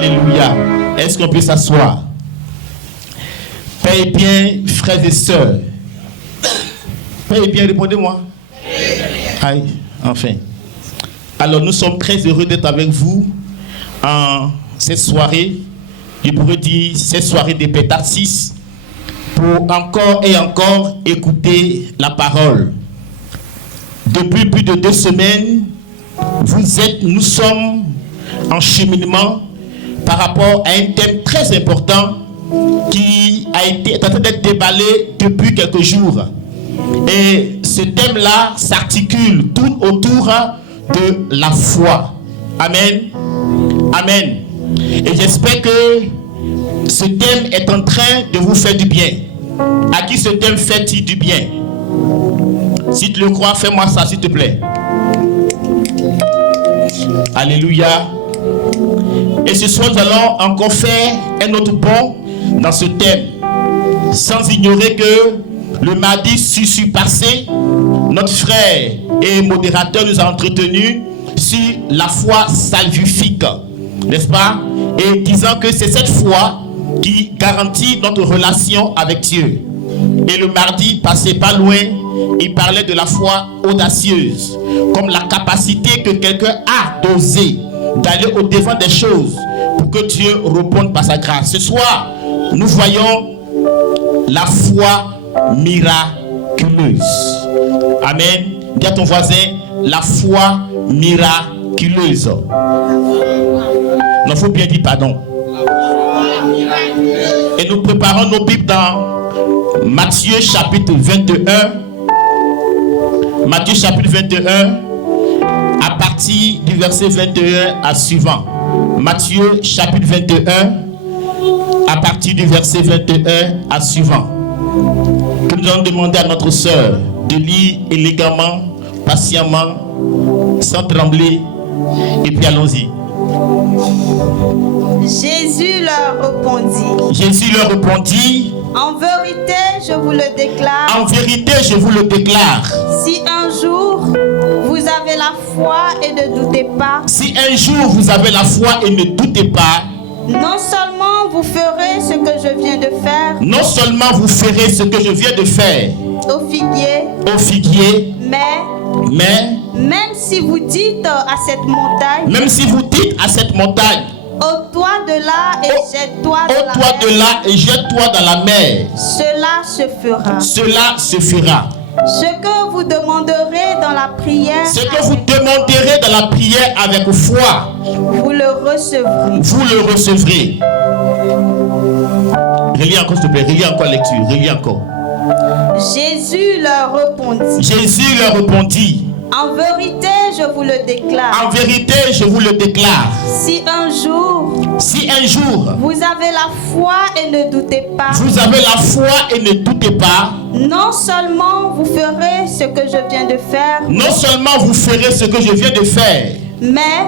Alléluia. Est-ce qu'on peut s'asseoir? Paix bien, frères et sœurs. Paix bien, répondez-moi. Aïe, enfin. Alors, nous sommes très heureux d'être avec vous en cette soirée. Je pourrais dire cette soirée des Pétarsis pour encore et encore écouter la parole. Depuis plus de 2 semaines, nous sommes en cheminement par rapport à un thème très important qui est en train d'être déballé depuis quelques jours. Et ce thème-là s'articule tout autour de la foi. Amen. Amen. Et j'espère que ce thème est en train de vous faire du bien. À qui ce thème fait-il du bien? Si tu le crois, fais-moi ça, s'il te plaît. Alléluia. Et ce soir, nous allons encore faire un autre bond dans ce thème. Sans ignorer que le mardi passé, notre frère et modérateur nous a entretenu sur la foi salvifique. N'est-ce pas? Et disant que c'est cette foi qui garantit notre relation avec Dieu. Et le mardi passé, pas loin, il parlait de la foi audacieuse, comme la capacité que quelqu'un a d'oser, d'aller au-devant des choses pour que Dieu réponde par sa grâce. Ce soir, nous voyons la foi miraculeuse. Amen. Dis à ton voisin, la foi miraculeuse. Non, il faut bien dire pardon. Et nous préparons nos Bibles dans Matthieu chapitre 21. Matthieu chapitre 21 à partir du verset 21 à suivant. Matthieu chapitre 21 à partir du verset 21 à suivant. Que nous allons demander à notre sœur de lire élégamment, patiemment, sans trembler, et puis allons-y. Jésus leur répondit. Jésus leur répondit. En vérité, je vous le déclare. En vérité, je vous le déclare. Si un jour vous avez la foi et ne doutez pas. Si un jour vous avez la foi et ne doutez pas. Non seulement vous ferez ce que je viens de faire. Non seulement vous ferez ce que je viens de faire. Au figuier. Au figuier. Mais. Même si vous dites à cette montagne. Même si vous dites à cette montagne. Ôte-toi de là et jette-toi et jette-toi dans la mer. Cela se fera. Cela se fera. Ce que vous demanderez dans la prière. Ce que vous demanderez dans la prière avec foi. Vous le recevrez. Vous le recevrez. Relis encore s'il te plaît. Relis encore lecture. Relis encore. Jésus leur répondit. Jésus leur répondit. En vérité, je vous le déclare. En vérité, je vous le déclare. Si un jour vous avez la foi et ne doutez pas. Vous avez la foi et ne doutez pas. Non seulement vous ferez ce que je viens de faire. Non seulement vous ferez ce que je viens de faire. Mais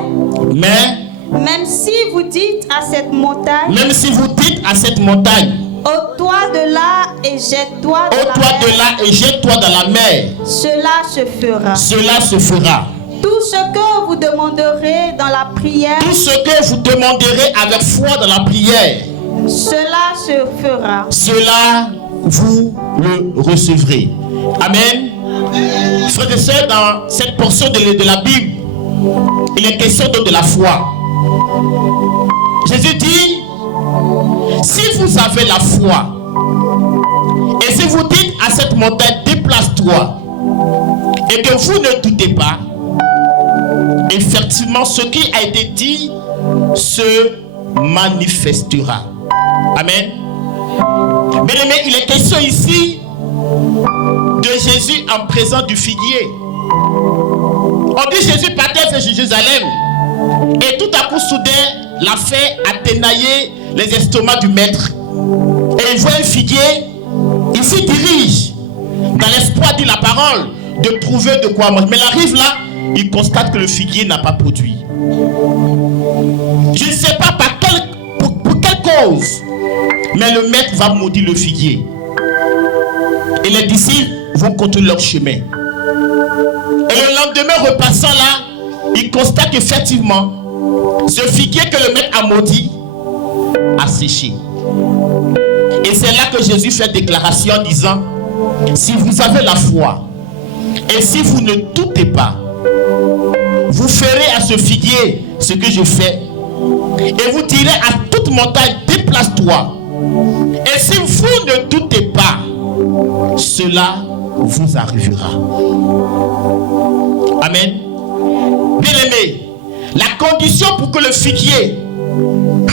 même si vous dites à cette montagne. Même si vous dites à cette montagne. Ôte-toi de là et jette-toi dans la mer. Cela se fera. Cela se fera. Tout ce que vous demanderez dans la prière. Tout ce que vous demanderez avec foi dans la prière. Cela se fera. Cela vous le recevrez. Amen. Frères et sœurs, dans cette portion de la Bible, il est question de la foi. Jésus dit, si vous avez la foi, et si vous dites à cette montagne, déplace-toi, et que vous ne doutez pas, effectivement, ce qui a été dit se manifestera. Amen. Bien-aimé, il est question ici de Jésus en présence du figuier. On dit Jésus partait vers Jérusalem, et tout à coup, soudain, l'a fait attenailler les estomacs du maître. Et il voit un figuier, il s'y dirige dans l'espoir, dit la parole, de trouver de quoi manger. Mais il arrive là, il constate que le figuier n'a pas produit. Je ne sais pas pour quelle cause, mais le maître va maudire le figuier. Et les disciples vont continuer leur chemin. Et le lendemain, repassant là, il constate qu'effectivement, ce figuier que le maître a maudit à sécher. Et c'est là que Jésus fait déclaration en disant, si vous avez la foi, et si vous ne doutez pas, vous ferez à ce figuier ce que je fais, et vous direz à toute montagne, déplace-toi. Et si vous ne doutez pas, cela vous arrivera. Amen. Bien-aimés, la condition pour que le figuier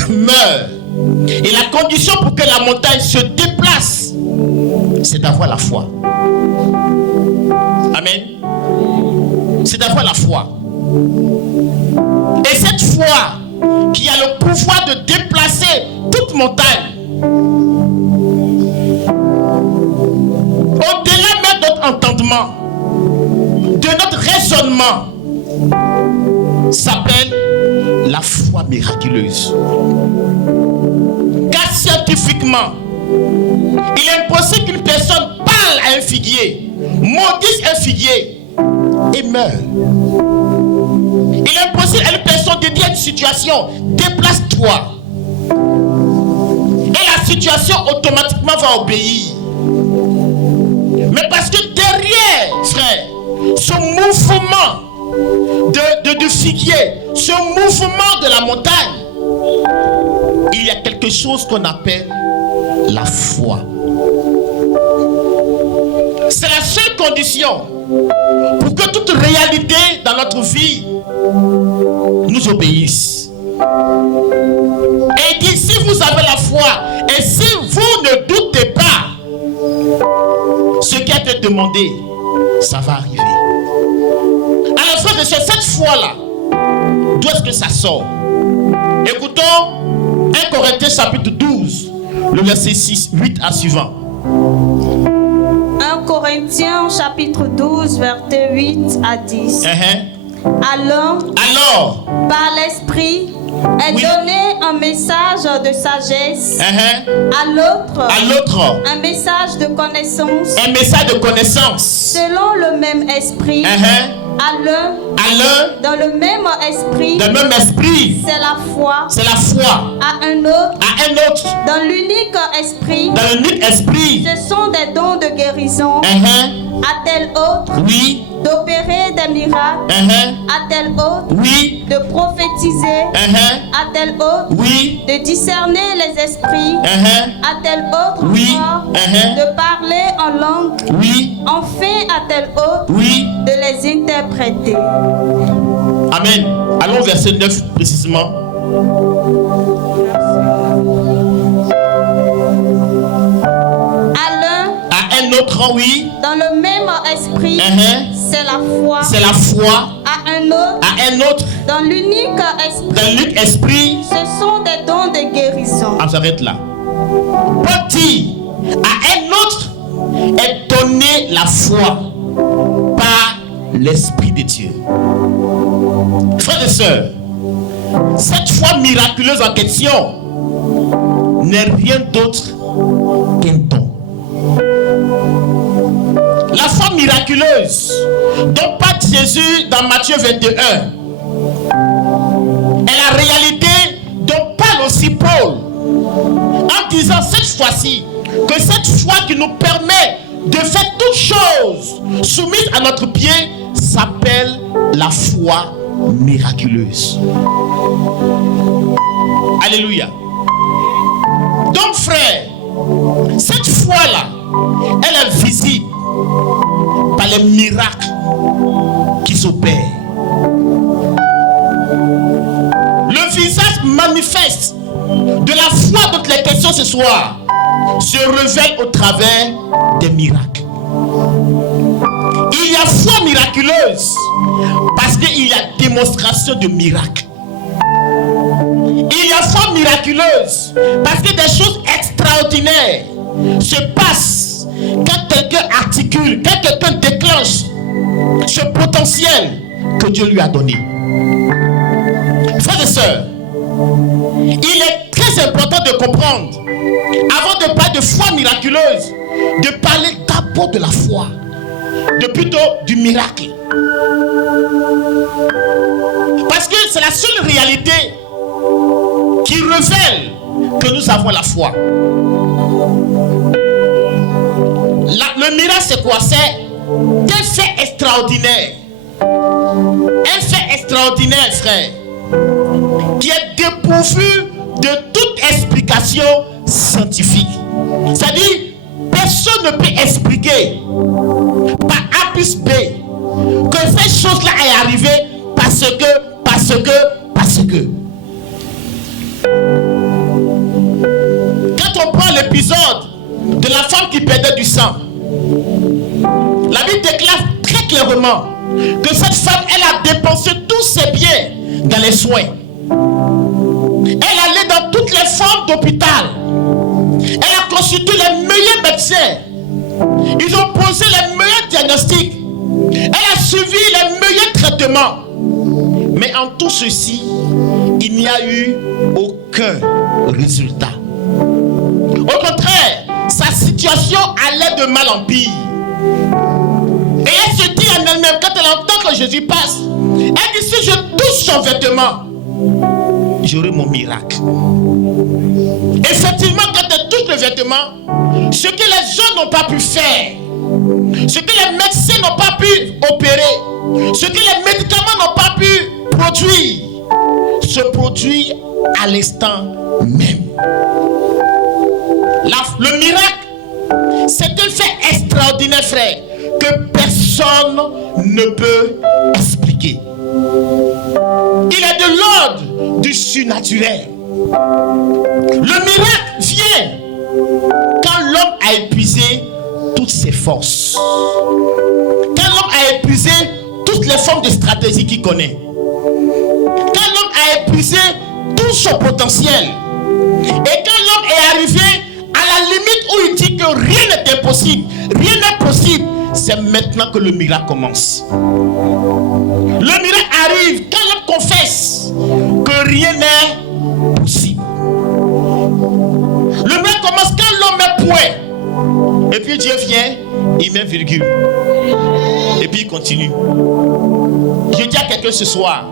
meure et la condition pour que la montagne se déplace, c'est d'avoir la foi. Amen. C'est d'avoir la foi. Et cette foi qui a le pouvoir de déplacer toute montagne, au-delà même de notre entendement, de notre raisonnement, s'appelle la foi miraculeuse. Car scientifiquement, il est impossible qu'une personne parle à un figuier, maudisse un figuier et meurt. Il est impossible à une personne de dire à une situation, déplace-toi. Et la situation automatiquement va obéir. Mais parce que derrière, frère, ce mouvement de figuier, ce mouvement de la montagne, il y a quelque chose qu'on appelle la foi. C'est la seule condition pour que toute réalité dans notre vie nous obéisse. Et il dit, si vous avez la foi et si vous ne doutez pas, ce qui a été demandé, ça va arriver. Alors frère et sœurs, cette foi-là, d'où est-ce que ça sort? Écoutons 1 Corinthiens chapitre 12, le verset 6, 8 à suivant. 1 Corinthiens chapitre 12, verset 8 à 10. Alors, par l'Esprit est donné un message de sagesse, à l'autre un message de connaissance, selon le même esprit, à l'un dans le même esprit, c'est la foi, à un autre dans l'unique esprit, ce sont des dons de guérison, à tel autre d'opérer des miracles, à tel autre de prophétiser, à tel autre de discerner les esprits, à tel autre de parler en langue, enfin à tel autre de les interpréter. Amen. Allons au verset 9 précisément. À un autre, dans le même esprit, c'est la foi. À un autre, dans l'unique esprit, ce sont des dons de guérison. On s'arrête là. Paul dit, à un autre est donnée la foi par l'Esprit de Dieu. Frères et sœurs, cette foi miraculeuse en question n'est rien d'autre qu'un don. La foi miraculeuse dont parle Jésus dans Matthieu 21 est la réalité dont parle aussi Paul en disant cette fois-ci que cette foi qui nous permet de faire toutes choses soumises à notre pied s'appelle la foi miraculeuse. Alléluia. Donc frère, cette foi-là, elle est visible par les miracles qui s'opèrent. Le visage manifeste de la foi dont les questions ce soir se révèle au travers des miracles. Il y a foi miraculeuse parce qu'il y a démonstration de miracles. Il y a foi miraculeuse parce que des choses extraordinaires se passent quand quelqu'un articule, quand quelqu'un déclenche ce potentiel que Dieu lui a donné. Frères et sœurs, il est très important de comprendre, avant de parler de foi miraculeuse, de parler d'abord de la foi, de plutôt du miracle. Parce que c'est la seule réalité qui révèle que nous avons la foi. Le miracle, c'est quoi? C'est un fait extraordinaire. Un fait extraordinaire, frère, qui est dépourvu de toute explication scientifique. C'est-à-dire, personne ne peut expliquer par A plus B que cette chose-là est arrivée parce que. Quand on prend l'épisode de la femme qui perdait du sang, la Bible déclare très clairement que cette femme, elle a dépensé tous ses biens dans les soins. Elle allait dans toutes les formes d'hôpital. Elle a consulté les meilleurs médecins. Ils ont posé les meilleurs diagnostics. Elle a suivi les meilleurs traitements. Mais en tout ceci, il n'y a eu aucun résultat. Au contraire, sa situation allait de mal en pire. Et elle se dit en elle-même, quand elle entend que Jésus passe, elle dit, si je touche son vêtement, j'aurai mon miracle. Effectivement, quand elle touche le vêtement, ce que les gens n'ont pas pu faire, ce que les médecins n'ont pas pu opérer, ce que les médicaments n'ont pas pu produire, se produit à l'instant même. Le miracle, c'est un fait extraordinaire, frère, que personne ne peut expliquer. Il est de l'ordre du surnaturel. Le miracle vient quand l'homme a épuisé toutes ses forces. Quand l'homme a épuisé toutes les formes de stratégie qu'il connaît. Quand l'homme a épuisé tout son potentiel. Et quand l'homme est arrivé à la limite où il dit que rien n'est impossible, rien n'est possible, c'est maintenant que le miracle commence. Le miracle arrive quand l'homme confesse que rien n'est possible. Le miracle commence quand l'homme met point. Et puis Dieu vient, il met virgule. Et puis il continue. Je dis à quelqu'un ce soir,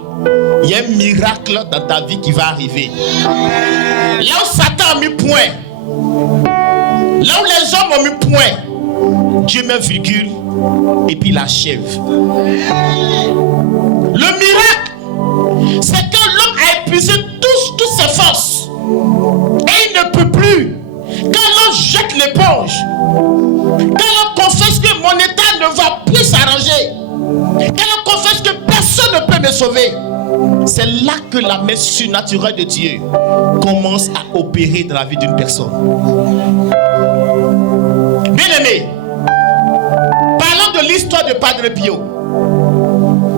il y a un miracle dans ta vie qui va arriver. Là où Satan a mis point, là où les hommes ont mis point, Dieu met virgule et puis il achève. Le miracle, c'est quand l'homme a épuisé toutes ses forces et il ne peut plus. Quand l'on jette l'éponge, quand l'on confesse que mon état ne va plus s'arranger, quand l'on confesse que personne ne peut me sauver, c'est là que la main surnaturelle de Dieu commence à opérer dans la vie d'une personne. Bien-aimé, parlons de l'histoire de Padre Pio.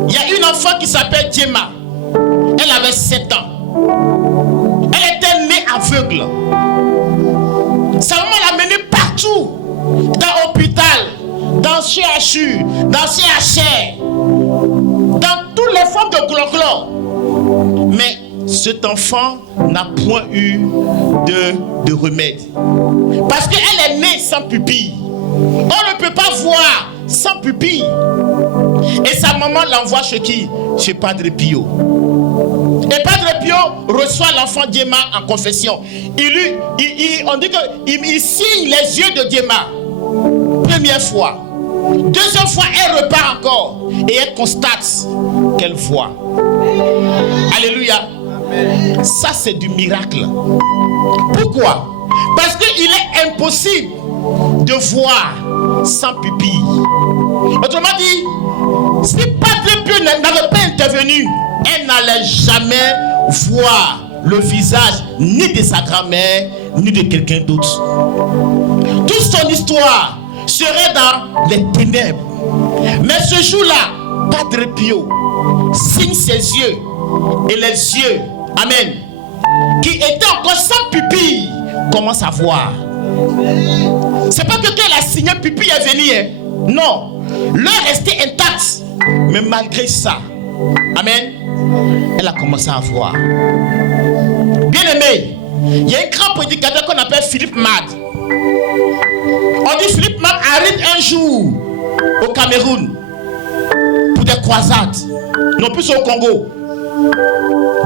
Il y a une enfant qui s'appelle Gemma. Elle avait 7 ans. Elle était née aveugle. Sa maman l'a menée partout, dans l'hôpital, dans CHU, dans CHR, dans toutes les formes de glo-glo. Mais cet enfant n'a point eu de remède. Parce qu'elle est née sans pupille. On ne peut pas voir sans pupille. Et sa maman l'envoie chez qui? Chez Padre Pio. Et Padre Pio reçoit l'enfant Gemma en confession. On dit qu'il signe les yeux de Gemma. Première fois. Deuxième fois, elle repart encore. Et elle constate qu'elle voit. Alléluia. Amen. Ça, c'est du miracle. Pourquoi? Parce qu'il est impossible de voir sans pupille. Autrement dit, si Padre Pio n'avait pas intervenu, elle n'allait jamais voir le visage ni de sa grand-mère, ni de quelqu'un d'autre. Toute son histoire serait dans les ténèbres. Mais ce jour-là, Padre Pio signe ses yeux et les yeux, amen, qui étaient encore sans pupille, commencent à voir. C'est pas que quand elle a signé, pupille est venue, hein? Non, l'œil restait intact. Mais malgré ça, amen, elle a commencé à voir. Bien aimé, il y a un grand prédicateur qu'on appelle Philippe Mad. On dit Philippe Mad arrive un jour au Cameroun pour des croisades, non plus au Congo.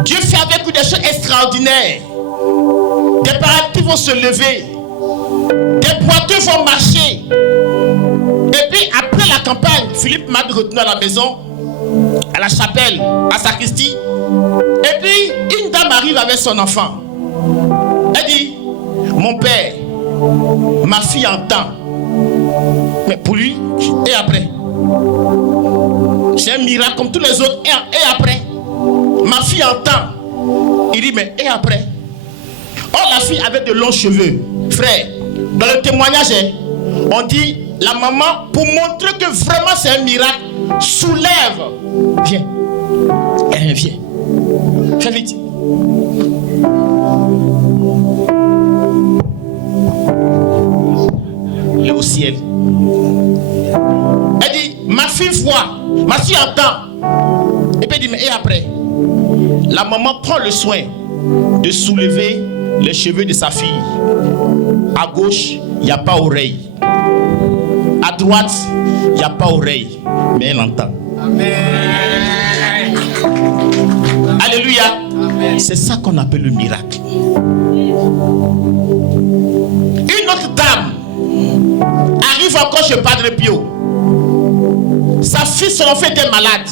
Dieu fait avec lui des choses extraordinaires. Des vont se lever. Des boiteux vont marcher. Et puis après la campagne, Philippe m'a retenu à la maison, à la chapelle, à sacristie. Et puis une dame arrive avec son enfant. Elle dit, mon père, ma fille entend. Mais pour lui, et après? C'est un miracle comme tous les autres. Et après? Ma fille entend. Il dit, mais et après? Or la fille avait de longs cheveux. Frère, dans le témoignage, on dit, la maman, pour montrer que vraiment c'est un miracle, soulève. Viens. Elle vient. Fais vite. Il est au ciel. Elle dit, ma fille voit, ma fille entend. Et puis elle dit, mais et après? La maman prend le soin de soulever les cheveux de sa fille. À gauche, il n'y a pas oreille. À droite, il n'y a pas oreille. Mais elle entend. Amen. Alléluia. Amen. C'est ça qu'on appelle le miracle. Une autre dame arrive encore chez Padre Pio. Sa fille, son enfant était malade.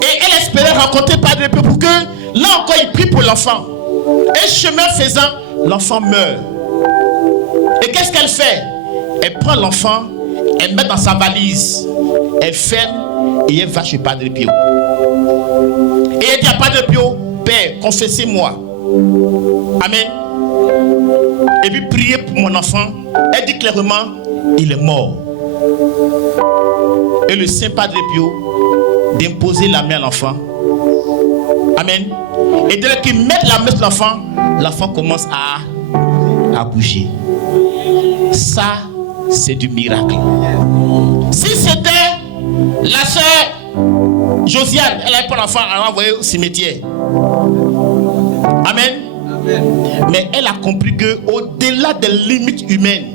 Et elle espérait rencontrer Padre Pio pour que, là encore, il prie pour l'enfant. Et chemin faisant, l'enfant meurt. Et qu'est-ce qu'elle fait? Elle prend l'enfant, elle met dans sa valise, elle ferme et elle va chez Padre Pio. Et elle dit à Padre Pio, Père, confessez-moi. Amen. Et puis priez pour mon enfant. Elle dit clairement, il est mort. Et le Saint Padre Pio d'imposer la main à l'enfant. Amen. Et dès qu'il met la main sur l'enfant, l'enfant commence à bouger. Ça, c'est du miracle. Si c'était la sœur Josiane, elle avait pas l'enfant, elle l'a envoyé au cimetière. Amen. Amen. Mais elle a compris que au-delà des limites humaines,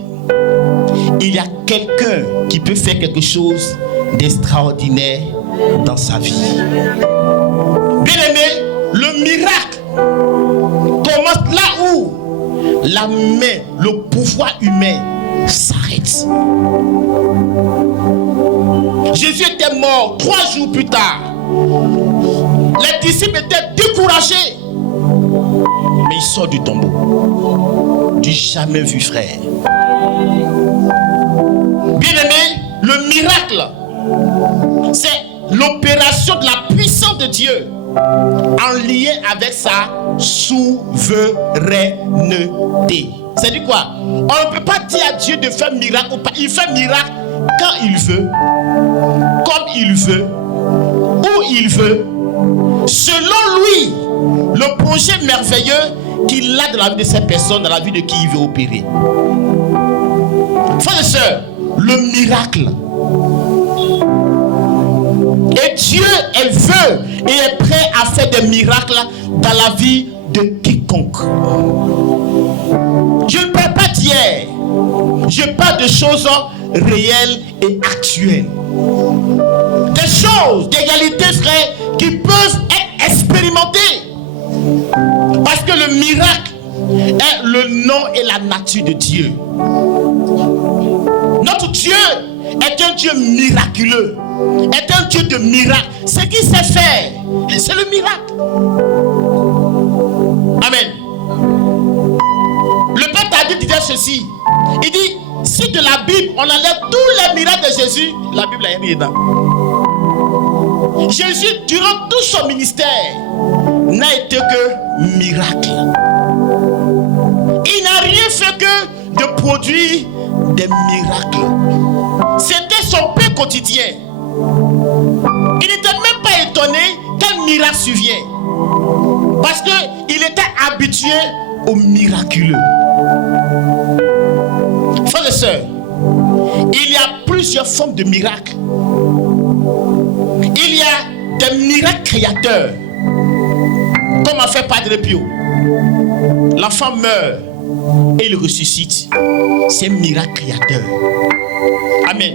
il y a quelqu'un qui peut faire quelque chose d'extraordinaire dans sa vie. Bien aimé, le miracle commence là où la main, le pouvoir humain s'arrête. Jésus était mort 3 jours plus tard. Les disciples étaient découragés. Mais il sort du tombeau. Du jamais vu, frère. Bien aimé, le miracle, c'est l'opération de la puissance de Dieu en lien avec sa souveraineté. C'est-à-dire quoi? On ne peut pas dire à Dieu de faire miracle ou pas. Il fait miracle quand il veut, comme il veut, où il veut, selon lui, le projet merveilleux qu'il a dans la vie de cette personne, dans la vie de qui il veut opérer. Frères et sœurs, le miracle. Et Dieu, elle veut et est prêt à faire des miracles dans la vie de quiconque. Je ne parle pas d'hier. Je parle de choses réelles et actuelles. Des choses, des réalités, frères, qui peuvent être expérimentées. Parce que le miracle est le nom et la nature de Dieu. Notre Dieu est un Dieu miraculeux, est un Dieu de miracles. Ce qu'il sait faire, c'est le miracle. Amen. Le Père David disait ceci. Il dit, si de la Bible on enlève tous les miracles de Jésus, la Bible a rien dedans. Jésus, durant tout son ministère, n'a été que miracle. Il n'a rien fait que de produire des miracles. C'était son pain quotidien. Il n'était même pas étonné qu'un miracle survient. Parce qu'il était habitué au miraculeux. Frères et sœurs, il y a plusieurs formes de miracles. Il y a des miracles créateurs. Comme a fait Padre Pio. L'enfant meurt et il ressuscite. C'est un miracle créateur. Amen.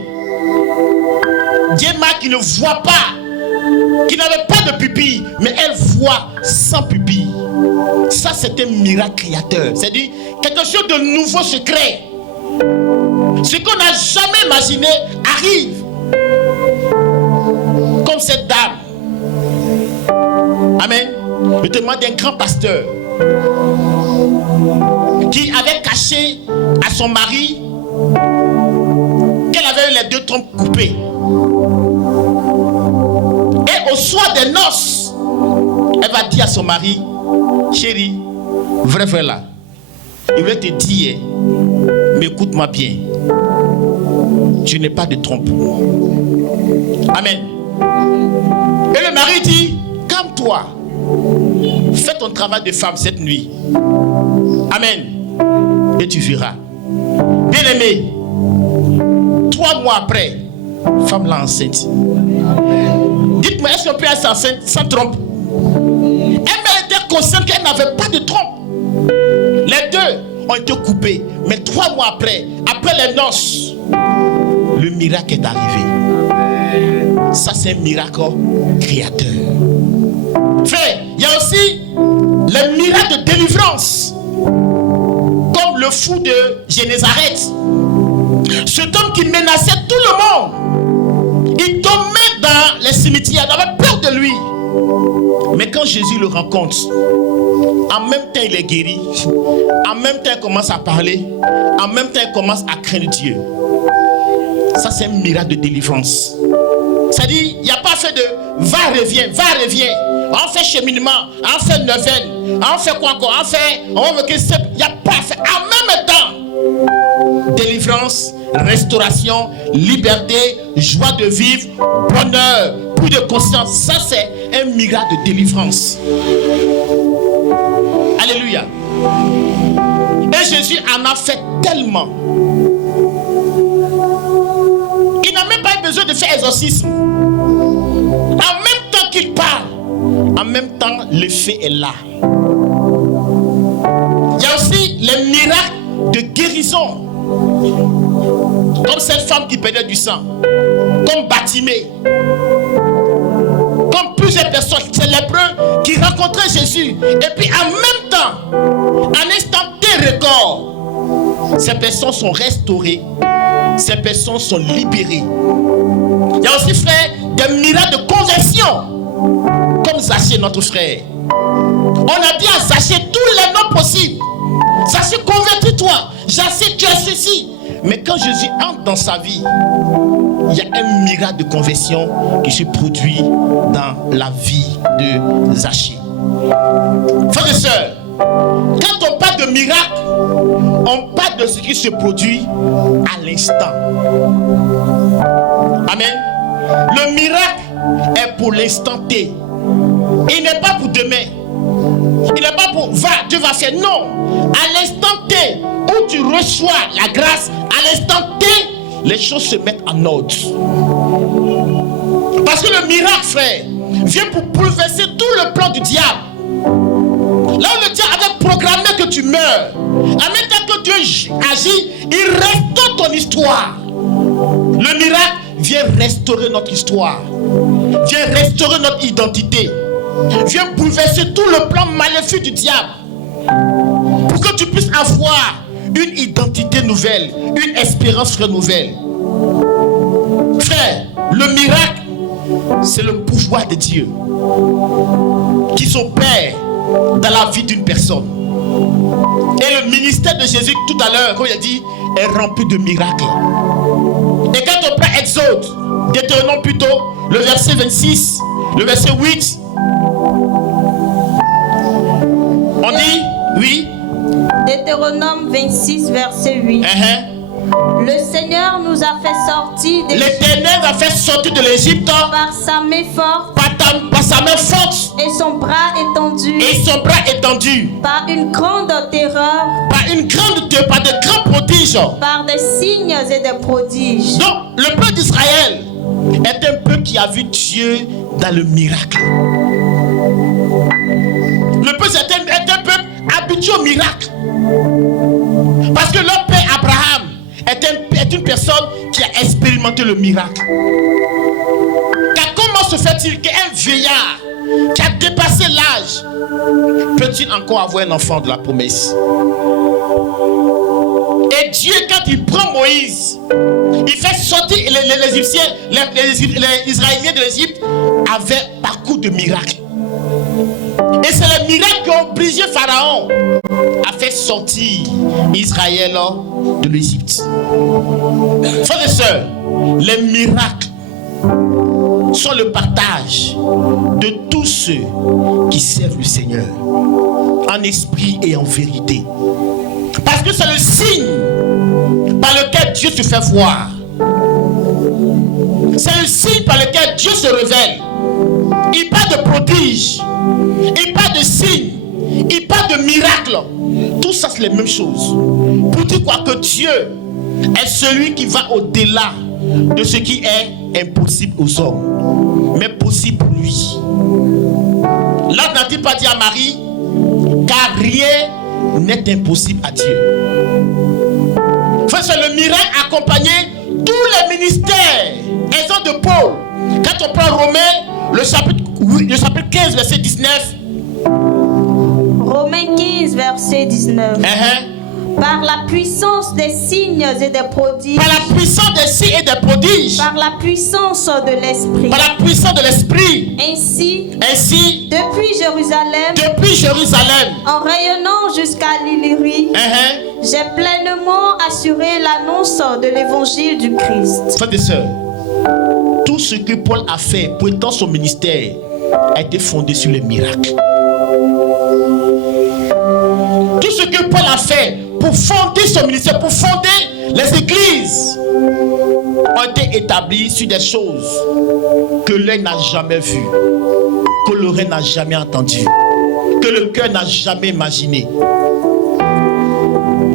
Diema qui ne voit pas, qui n'avait pas de pupille, mais elle voit sans pupille. Ça, c'est un miracle créateur. C'est-à-dire, quelque chose de nouveau se crée. Ce qu'on n'a jamais imaginé arrive. Comme cette dame. Amen. Je te demande d'un grand pasteur qui avait caché à son mari qu'elle avait eu les 2 trompes coupées. Et au soir des noces, elle va dire à son mari: chérie, vrai là, il veut te dire, mais écoute-moi bien, tu n'es pas de trompe. Amen. Et le mari dit: calme-toi, fais ton travail de femme cette nuit. Amen. Et tu verras. Bien-aimé, 3 mois après, femme là enceinte. Dites-moi, est-ce qu'on peut être enceinte sans trompe? Elle était consciente qu'elle n'avait pas de trompe. Les 2 ont été coupés. Mais 3 mois après les noces, le miracle est arrivé. Ça, c'est un miracle créateur. Frère, il y a aussi les miracles de délivrance. Comme le fou de Génézareth. Cet homme qui menaçait tout le monde. Il tombait dans les cimetières, il avait peur de lui. Mais quand Jésus le rencontre, en même temps il est guéri, en même temps il commence à parler, en même temps il commence à craindre Dieu. Ça, c'est un miracle de délivrance. C'est-à-dire, il n'y a pas fait de va-revient. On fait cheminement, on fait neuvaine, on fait quoi encore, il n'y a pas fait. En même temps, délivrance, restauration, liberté, joie de vivre, bonheur, plus de conscience. Ça, c'est un miracle de délivrance. Alléluia. Et Jésus en a fait tellement. Il n'a même pas besoin de faire exorcisme. En même temps qu'il parle, en même temps l'effet est là. Il y a aussi les miracles de guérison. Comme cette femme qui perdait du sang, comme Batimée, comme plusieurs personnes, c'est lépreux qui rencontraient Jésus. Et puis en même temps, en instant T record, ces personnes sont restaurées, ces personnes sont libérées. Il y a aussi, frère, des miracles de conversion, comme Zachée, notre frère. On a dit à Zachée tous les noms possibles. Zachée, convertis-toi. Zachée, tu as ceci. Mais quand Jésus entre dans sa vie, il y a un miracle de conversion qui se produit dans la vie de Zachée. Frères et sœurs, quand on parle de miracle, on parle de ce qui se produit à l'instant. Amen. Le miracle est pour l'instant T. Il n'est pas pour demain. Il n'est pas pour Dieu va faire. Non. À l'instant T où tu reçois la grâce, à l'instant T, les choses se mettent en ordre. Parce que le miracle, frère, vient pour bouleverser tout le plan du diable. Là où le diable avait programmé que tu meurs, en même temps que Dieu agit, il restaure ton histoire. Le miracle vient restaurer notre histoire, vient restaurer notre identité, vient bouleverser tout le plan maléfique du diable pour que tu puisses avoir une identité nouvelle, une espérance nouvelle. Frère, le miracle, c'est le pouvoir de Dieu qui s'opère dans la vie d'une personne. Et le ministère de Jésus tout à l'heure, comme il a dit, est rempli de miracles. Et quand on prend Exode, Deutéronome plutôt, le verset 26, le verset 8, on dit, oui. Deutéronome 26, verset 8. Le Seigneur nous a fait sortir de l'Éternel a fait sortir de l'Égypte par sa main forte, par sa main forte, et son bras étendu, par une grande terreur, par de grands prodiges, par des signes et des prodiges. Donc le peuple d'Israël est un peuple qui a vu Dieu dans le miracle. Le peuple est un peuple habitué au miracle. Parce que leur père Abraham est une personne qui a expérimenté le miracle. Car comment se fait-il qu'un vieillard qui a dépassé l'âge peut-il encore avoir un enfant de la promesse? Et Dieu, quand il prend Moïse, il fait sortir les Égyptiens, les Israéliens de l'Égypte avec beaucoup de miracles. Et c'est les miracles qui ont obligé Pharaon à faire sortir Israël de l'Égypte. Frères et sœurs, les miracles sont le partage de tous ceux qui servent le Seigneur en esprit et en vérité. Parce que c'est le signe par lequel Dieu se fait voir. C'est le signe par lequel Dieu se révèle. Il parle de prodiges, il parle de signes, il parle de miracles. Tout ça, c'est les mêmes choses. Pour dire quoi? Que Dieu est celui qui va au-delà de ce qui est impossible aux hommes, mais possible pour lui. Là, n'a-t-il pas dit à Marie, car rien n'est impossible à Dieu. C'est le miracle accompagné tous les ministères. Exemple de Paul. Quand on prend Romains, le chapitre 15, verset 19. Romains 15, verset 19. Par la puissance des signes et des prodiges. Par la puissance des signes et des prodiges. Par la puissance de l'Esprit. Par la puissance de l'Esprit. Ainsi, depuis Jérusalem, en rayonnant jusqu'à l'Illyrie, j'ai pleinement assuré l'annonce de l'évangile du Christ. Frères et sœurs, tout ce que Paul a fait pour étendre son ministère a été fondé sur les miracles. Tout ce que Paul a fait pour fonder son ministère, pour fonder les églises, ont été établis sur des choses que l'œil n'a jamais vues, que l'oreille n'a jamais entendues, que le cœur n'a jamais imaginé.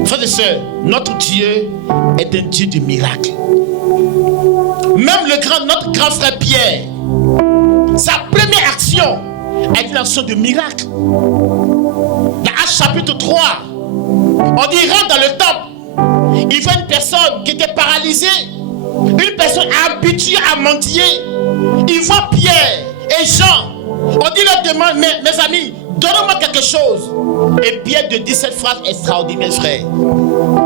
Frères et sœurs, notre Dieu est un Dieu de miracles. Même notre grand frère Pierre, sa première action est une action de miracle. Dans Actes chapitre 3, on dit il rentre dans le temple, il voit une personne qui était paralysée, une personne habituée à mendier. Il voit Pierre et Jean. On dit leur demande, mes amis, donnez-moi quelque chose. Et Pierre te dit cette phrase extraordinaire, frère.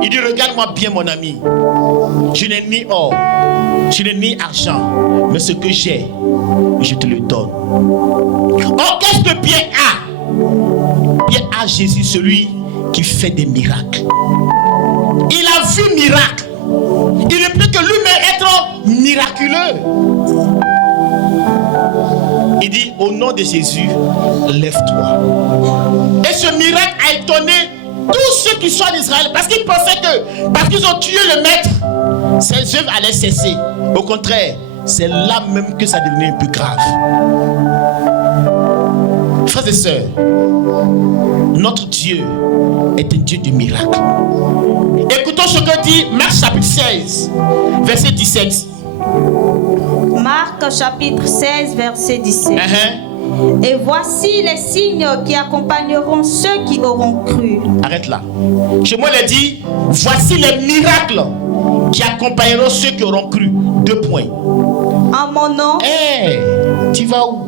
Il dit, regarde-moi bien, mon ami. Je n'ai ni or, je n'ai ni argent, mais ce que j'ai, je te le donne. Or, qu'est-ce que Pierre a? Pierre a Jésus, celui qui fait des miracles. Il a vu miracle. Il ne peut que lui-même être miraculeux. Il dit, au nom de Jésus, lève-toi. Et ce miracle a étonné tous ceux qui sont en Israël, parce qu'ils pensaient que, parce qu'ils ont tué le maître, ses œuvres allaient cesser. Au contraire, c'est là même que ça devenait un peu grave. Frères et sœurs, notre Dieu est un Dieu de miracles. Écoutons ce que dit Marc chapitre 16, verset 17. Marc chapitre 16, verset 17. Et voici les signes qui accompagneront ceux qui auront cru. Arrête là. Chez moi, il a dit, voici les miracles qui accompagneront ceux qui auront cru. 2 points. En mon nom. Tu vas où?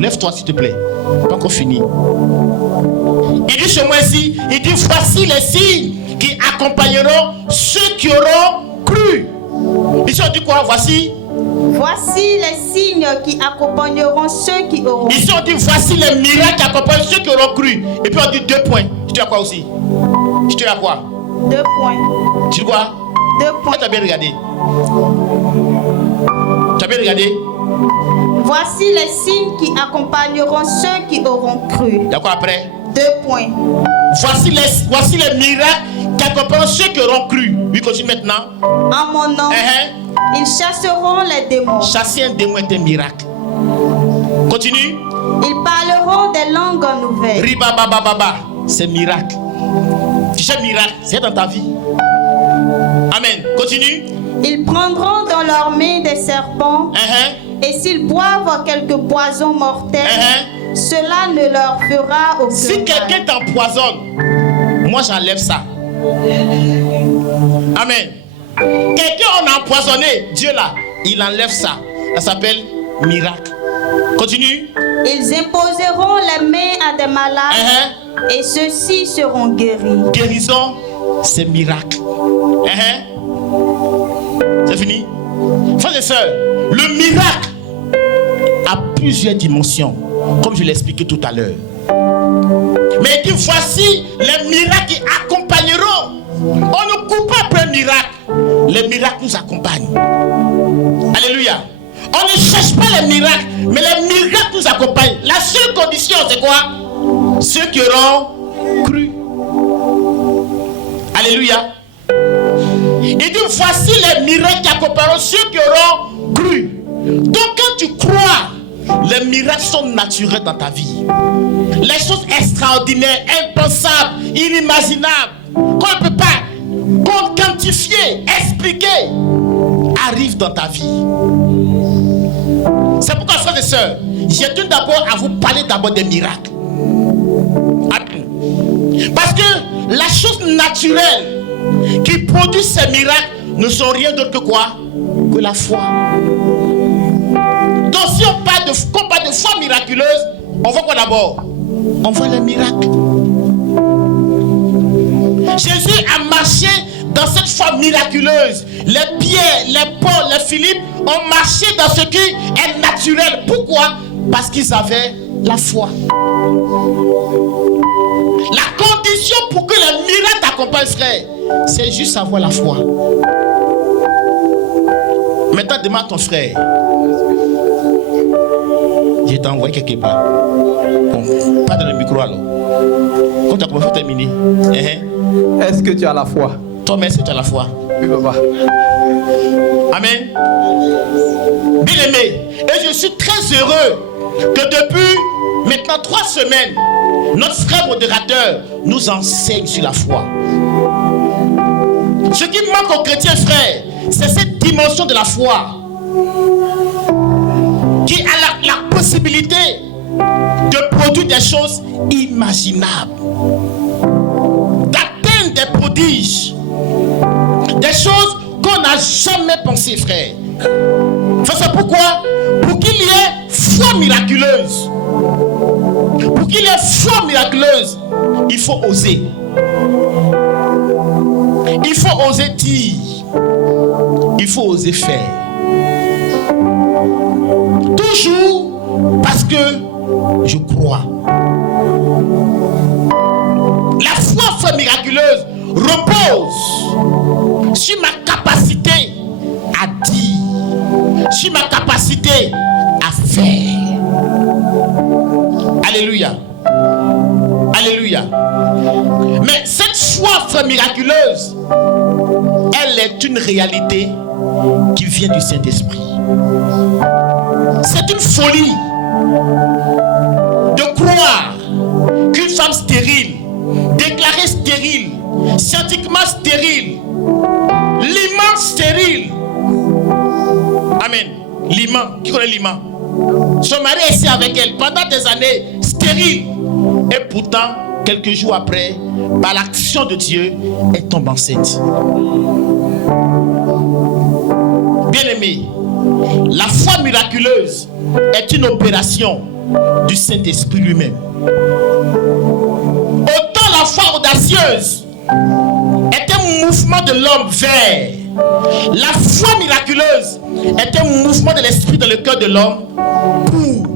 Lève-toi s'il te plaît. Pas encore fini. Il dit chez moi ici, il dit, voici les signes qui accompagneront ceux qui auront cru. Ici on dit quoi? Voici les signes qui accompagneront ceux qui auront cru. Ici on dit voici les miracles qui accompagnent ceux qui auront cru. Et puis on dit 2 points. Je te dis à quoi aussi? Je te dis à quoi? 2 points. Tu dis quoi? 2 points. Tu as bien regardé? Tu as bien regardé? Voici les signes qui accompagneront ceux qui auront cru. D'accord après? 2 points. Voici les miracles qui accompagnent ceux qui auront cru. Oui, continue maintenant. En mon nom, ils chasseront les démons. Chasser un démon est un miracle. Continue. Ils parleront des langues nouvelles. Riba baba baba, c'est miracle. Tu sais miracle, c'est dans ta vie. Amen. Continue. Ils prendront dans leurs mains des serpents. Et s'ils boivent quelques poisons mortels, cela ne leur fera aucun mal. Si quelqu'un t'empoisonne, moi j'enlève ça. Amen. Quelqu'un on a empoisonné, Dieu là, il enlève ça. Ça s'appelle miracle. Continue. Ils imposeront les mains à des malades et ceux-ci seront guéris. Guérison, c'est miracle. C'est fini. Frères et sœurs, le miracle a plusieurs dimensions, comme je l'ai expliqué tout à l'heure. Mais il dit, voici les miracles qui accompagneront. On ne coupe pas après un miracle. Les miracles nous accompagnent. Alléluia. On ne cherche pas les miracles, mais les miracles nous accompagnent. La seule condition, c'est quoi? Ceux qui auront cru. Alléluia. Il dit, voici les miracles qui accompagneront ceux qui auront cru. Donc quand tu crois, les miracles sont naturels dans ta vie. Les choses extraordinaires, impensables, inimaginables, qu'on ne peut pas quantifier, expliquer, arrivent dans ta vie. C'est pourquoi, frères et sœurs, j'ai tenu d'abord à vous parler d'abord des miracles. Parce que la chose naturelle qui produit ces miracles ne sont rien d'autre que quoi? Que la foi. Donc si on parle de foi miraculeuse, on voit quoi d'abord? On voit les miracles. Jésus a marché dans cette foi miraculeuse. Les Pierre, les Paul, les Philippe ont marché dans ce qui est naturel. Pourquoi? Parce qu'ils avaient la foi. La condition pour que les miracles t'accompagnent, frère, c'est juste avoir la foi. Maintenant, demande à ton frère. Je t'ai envoyé quelque part. Bon, pas dans le micro alors. Quand tu as commencé à terminer. Est-ce que tu as la foi? Toi-même, est-ce que tu as la foi? Oui, papa. Amen. Bien aimé. Et je suis très heureux que depuis maintenant 3 semaines, notre frère modérateur nous enseigne sur la foi. Ce qui manque aux chrétiens, frère, c'est cette dimension de la foi qui a la possibilité de produire des choses imaginables, d'atteindre des prodiges, des choses qu'on n'a jamais pensé, frère. C'est pourquoi, pour qu'il y ait foi miraculeuse, pour qu'il y ait foi miraculeuse, il faut oser. Il faut oser dire. Il faut oser faire. Toujours parce que je crois. La foi miraculeuse repose sur ma capacité à dire, sur ma capacité à faire. Alléluia. Alléluia. Mais cette foi miraculeuse, elle est une réalité qui vient du Saint-Esprit. C'est une folie de croire qu'une femme stérile, déclarée stérile, scientifiquement stérile, l'imam stérile. Amen. L'imam, qui connaît l'imam? Son mari est ici avec elle pendant des années, stérile. Et pourtant, quelques jours après, par l'action de Dieu, elle tombe enceinte. Bien-aimé, la foi miraculeuse est une opération du Saint-Esprit lui-même. Autant la foi audacieuse est un mouvement de l'homme vers, la foi miraculeuse est un mouvement de l'esprit dans le cœur de l'homme pour.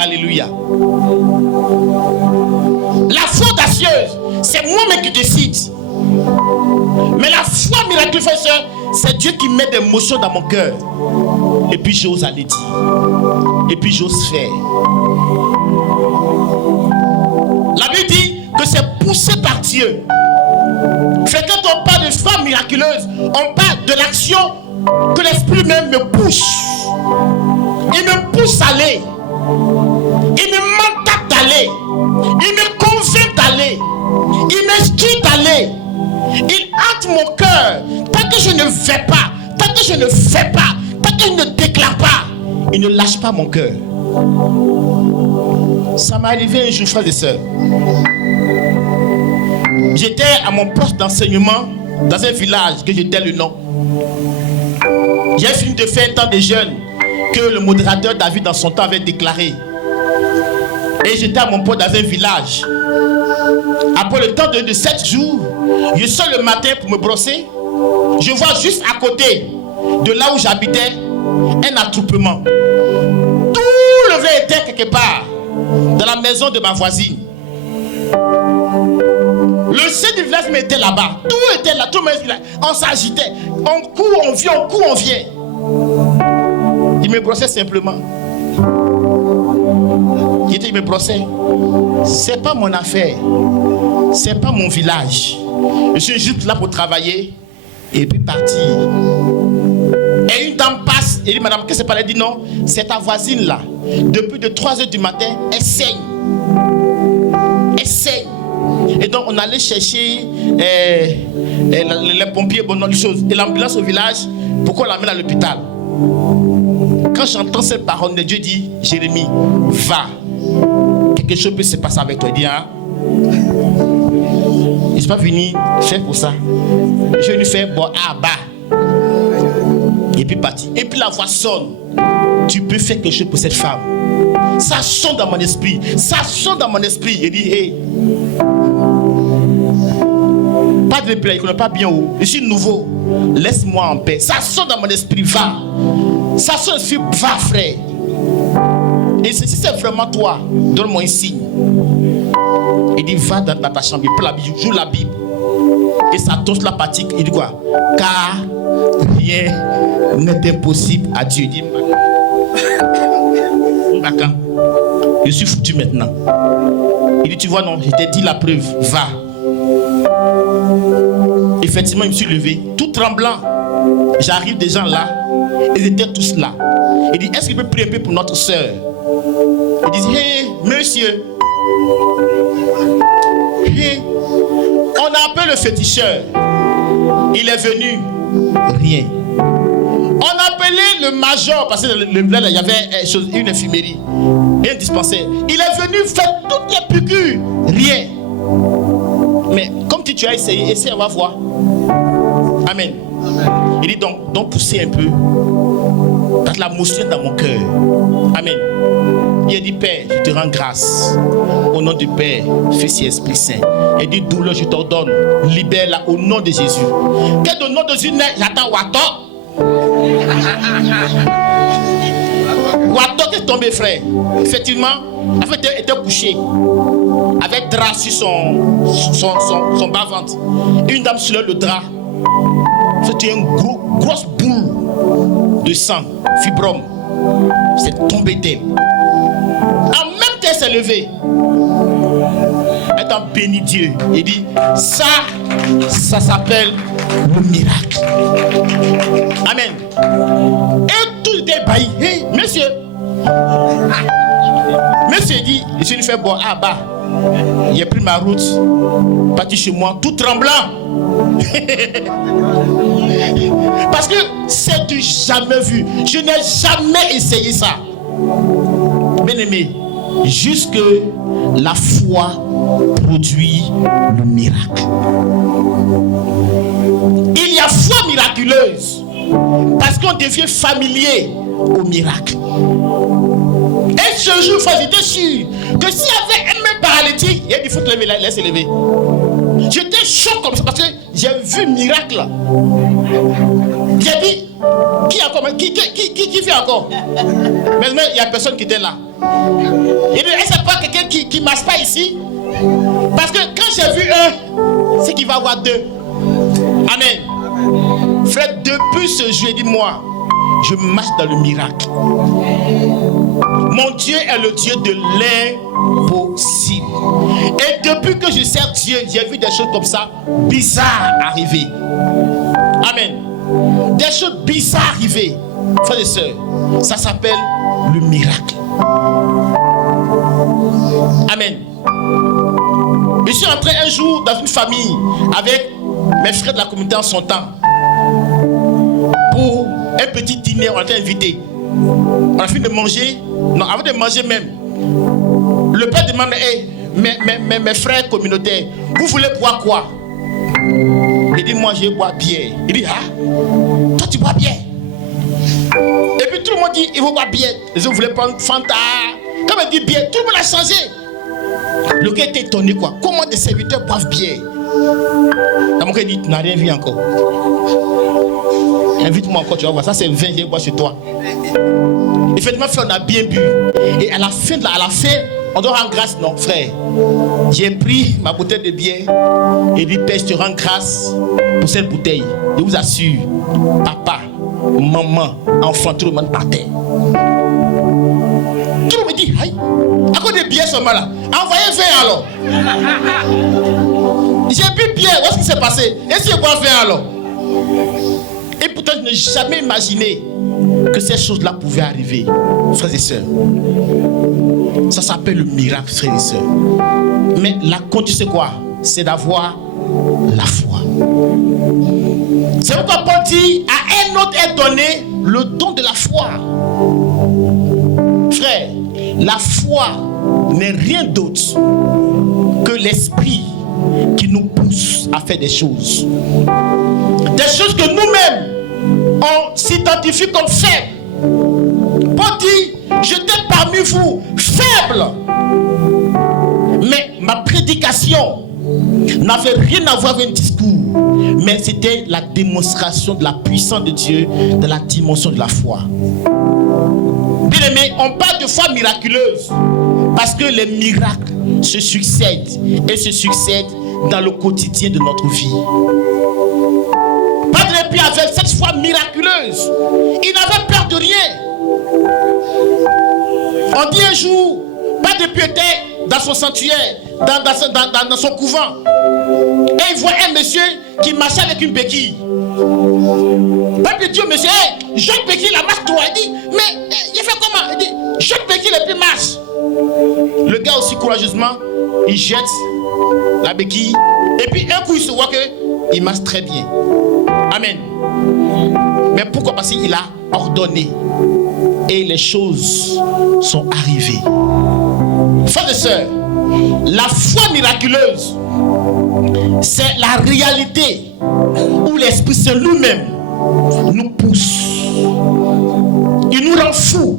Alléluia. La foi audacieuse, c'est moi-même qui décide. Mais la foi miraculeuse, c'est Dieu qui met des émotions dans mon cœur. Et puis j'ose aller dire. Et puis j'ose faire. La Bible dit que c'est poussé par Dieu. C'est quand on parle de foi miraculeuse, on parle de l'action que l'Esprit même me pousse. Il me pousse à aller. Il me mandate d'aller. Il me convainc d'aller. Il m'instruit d'aller. Il hante mon cœur. Tant que je ne vais pas, tant que je ne fais pas, tant que je ne déclare pas, il ne lâche pas mon cœur. Ça m'est arrivé un jour, frères et sœurs. J'étais à mon poste d'enseignement dans un village que je tais le nom. J'ai fini de faire un temps de jeûne. que le modérateur David dans son temps avait déclaré. Et j'étais à mon poste dans un village. Après le temps de 7 jours, je sors le matin pour me brosser. Je vois juste à côté de là où j'habitais un attroupement. Tout le verre était quelque part dans la maison de ma voisine. Le chef du village était là-bas. Tout était là, tout le monde. On s'agitait. On court, on vient, on court, on vient. Il me brossait simplement. Il me brossait. C'est pas mon affaire. C'est pas mon village. Je suis juste là pour travailler et puis partir. Et une dame passe et dit, madame, qu'est-ce que c'est pas? Elle dit, non, c'est ta voisine là. Depuis de 3 h du matin, elle saigne. Elle saigne. Et donc on allait chercher les pompiers, bon, non, choses. Et l'ambulance au village, pourquoi on l'amène à l'hôpital? Quand j'entends cette parole de Dieu, dit, Jérémie, va. Quelque chose peut se passer avec toi. Il dit, hein? Je ne suis pas venu faire pour ça. Je suis venu faire bon, ah bah. Et puis parti. Et puis la voix sonne. Tu peux faire quelque chose pour cette femme. Ça sonne dans mon esprit. Ça sonne dans mon esprit. Il dit, hey. Pas de plaie, il ne connaît pas bien où. Je suis nouveau. Laisse-moi en paix. Ça sonne dans mon esprit. Va. Ça sonne dans mon esprit. Va, frère. Et si c'est vraiment toi, donne-moi un signe. Il dit, va dans ta chambre, il prend la Bible, joue la Bible. Et ça touche la pratique. Il dit quoi? Car rien n'est impossible à Dieu. Il dit, Mbaka, je suis foutu maintenant. Il dit, tu vois, non, je t'ai dit la preuve, va. Effectivement, je me suis levé, tout tremblant. J'arrive des gens là, ils étaient tous là. Il dit, est-ce qu'il peut prier un peu pour notre soeur? Il dit, hé, monsieur. Hey. On a appelé le féticheur. Il est venu. Rien. On a appelé le major, parce que il y avait une infirmerie, un dispensaire. Il est venu faire toutes les piqûres. Rien. Mais comme tu as essayé, essaie, on va voir. Amen. Il dit donc poussez un peu. Dans la motion dans mon cœur. Amen. Il a dit, Père, je te rends grâce. Au nom du Père, Fils et Esprit Saint. Il dit, douleur, je t'ordonne. Libère-la au nom de Jésus. Quel au nom de Jésus, j'attends Wato. Wato qui est tombé, frère. Effectivement, en fait, il était couché. Avec drap sur son bas-ventre. Une dame sur le drap. C'était une grosse boule de sang, fibrome. C'est tombé d'elle. En même temps, elle s'est levée. Elle a béni Dieu. Il dit, ça s'appelle le miracle. Amen. Et tout était ébahi. Hey, monsieur. Monsieur dit, je suis venu faire bon, ah bah. J'ai pris ma route, parti chez moi, tout tremblant. Parce que c'est du jamais vu. Je n'ai jamais essayé ça. Bien-aimé, jusque la foi produit le miracle. Il y a foi miraculeuse parce qu'on devient familier au miracle. Et ce jour, j'étais sûr que s'il y avait un même paralytique, il a dit, il faut te lever, laisse lever. J'étais choqué comme ça parce que j'ai vu le miracle. J'ai dit, qui encore? Qui fait encore? Mais il n'y a personne qui était là. Il dit, est-ce pas quelqu'un qui ne marche pas ici? Parce que quand j'ai vu un, c'est qu'il va y avoir deux. Amen. Frère, depuis ce jour, dis-moi, je marche dans le miracle. Mon Dieu est le Dieu de l'impossible. Et depuis que je sers Dieu, j'ai vu des choses comme ça bizarres arriver. Amen. Des choses bizarres arriver. Frères et sœurs, ça s'appelle le miracle. Amen. Je suis entré un jour dans une famille avec mes frères de la communauté en son temps pour un petit dîner. On a été invités. On a fini de manger. Non, avant de manger même, le père demande, hey, mes frères communautaires, vous voulez boire quoi? Il dit, moi je bois bière. Il dit, ah, toi tu bois bière? Et puis tout le monde dit, il faut boire bière. Les autres voulaient prendre Fanta. Quand on dit bière, tout le monde a changé. Le gars était étonné, quoi. Comment des serviteurs boivent bière? La mon gars dit, tu n'as rien vu encore. Invite-moi encore, tu vas voir. Ça, c'est le vin, je vais boire chez toi. Effectivement, frère, on a bien bu. Et à la fin, on doit rendre grâce. Non, frère. J'ai pris ma bouteille de bière et dit, Père, je te rends grâce pour cette bouteille. Je vous assure, papa, maman, enfant, tout le monde par terre. Tout le monde me dit, aïe, à cause de bière seulement là, envoyez vin alors. J'ai bu bière, où est-ce qui s'est passé? Et si je bois vin alors? Et pourtant, je n'ai jamais imaginé que ces choses-là pouvaient arriver, frères et sœurs. Ça s'appelle le miracle, frères et sœurs. Mais la condition, c'est quoi? C'est d'avoir la foi. C'est pourquoi Paul dit, à un autre est donné le don de la foi. Frère, la foi n'est rien d'autre que l'esprit qui nous pousse à faire des choses. Des choses que nous-mêmes, on s'identifie comme faibles. Paul dit, j'étais parmi vous faible. Mais ma prédication n'avait rien à voir avec un discours. Mais c'était la démonstration de la puissance de Dieu dans la dimension de la foi. Bien aimé, on parle de foi miraculeuse parce que les miracles se succèdent et se succèdent dans le quotidien de notre vie. Padre Pio avait cette foi miraculeuse. Il n'avait peur de rien. On dit un jour, Padre Pio était dans son sanctuaire, dans son couvent, et il voit un monsieur qui marchait avec une béquille. Padre Pio dit, monsieur, hey, jette béquille, la marche toi. Il dit, mais il fait comment? Il dit, jette béquille et puis marche. Le gars aussi courageusement, il jette la béquille, et puis un coup il se voit qu'il marche très bien. Amen. Mais pourquoi? Parce qu'il a ordonné et les choses sont arrivées. Frères et sœurs, la foi miraculeuse, c'est la réalité où l'Esprit Saint lui-même nous pousse. Il nous rend fous.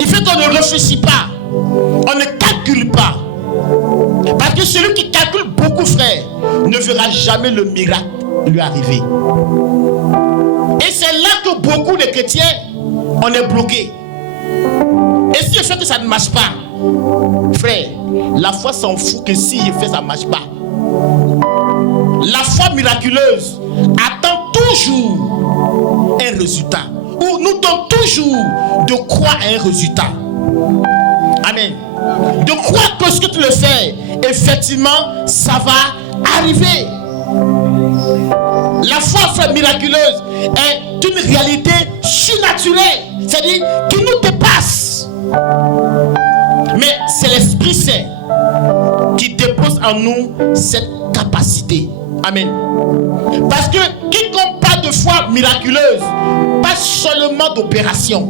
Il fait qu'on ne réfléchit pas, on ne calcule pas. Parce que celui qui calcule beaucoup, frère, ne verra jamais le miracle lui arriver. Et c'est là que beaucoup de chrétiens, on est bloqués. Et si je fais que ça ne marche pas, frère, la foi s'en fout que si je fais ça ne marche pas. La foi miraculeuse attend toujours un résultat. Ou nous donne toujours de croire à un résultat. Amen. De croire que ce que tu le fais, effectivement, ça va arriver. La foi miraculeuse est une réalité surnaturelle, c'est-à-dire qui nous dépasse. Mais c'est l'Esprit Saint qui dépose en nous cette capacité. Amen. Parce que quiconque parle de foi miraculeuse, pas seulement d'opération.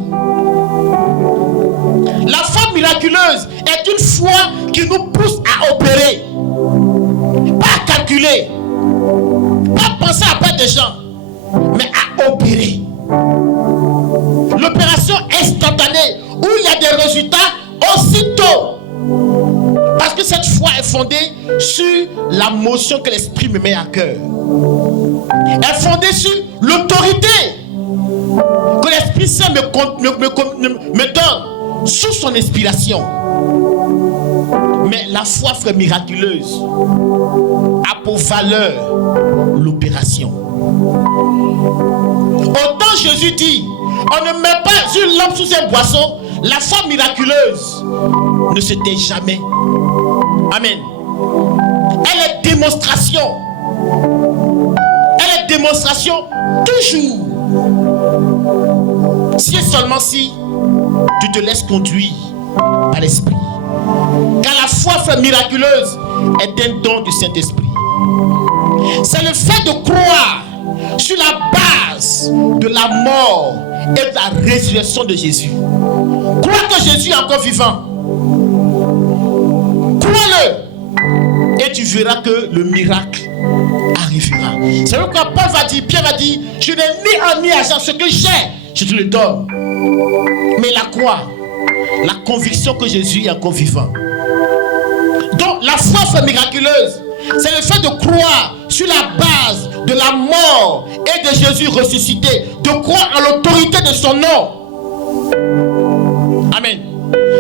La foi miraculeuse est une foi qui nous pousse à opérer, pas à calculer, pas penser à perdre des gens, mais à opérer. L'opération instantanée où il y a des résultats aussitôt. Parce que cette foi est fondée sur la motion que l'Esprit me met à cœur. Elle est fondée sur l'autorité que l'Esprit Saint me donne sous son inspiration. Mais la foi, frère, miraculeuse a pour valeur l'opération. Autant Jésus dit, on ne met pas une lampe sous un boisseau, la foi miraculeuse ne se tait jamais. Amen. Elle est démonstration. Elle est démonstration toujours. Si et seulement si tu te laisses conduire par l'Esprit. Car la foi, frère, miraculeuse est un don du Saint-Esprit. C'est le fait de croire sur la base de la mort et de la résurrection de Jésus. Croire que Jésus est encore vivant. Crois-le et tu verras que le miracle arrivera. C'est pourquoi Paul va dire, Pierre va dire, je n'ai ni un ni argent, ce que j'ai, je te le donne. Mais la quoi? La conviction que Jésus est encore vivant. Donc la foi miraculeuse, c'est le fait de croire sur la base de la mort et de Jésus ressuscité, de croire en l'autorité de son nom. Amen.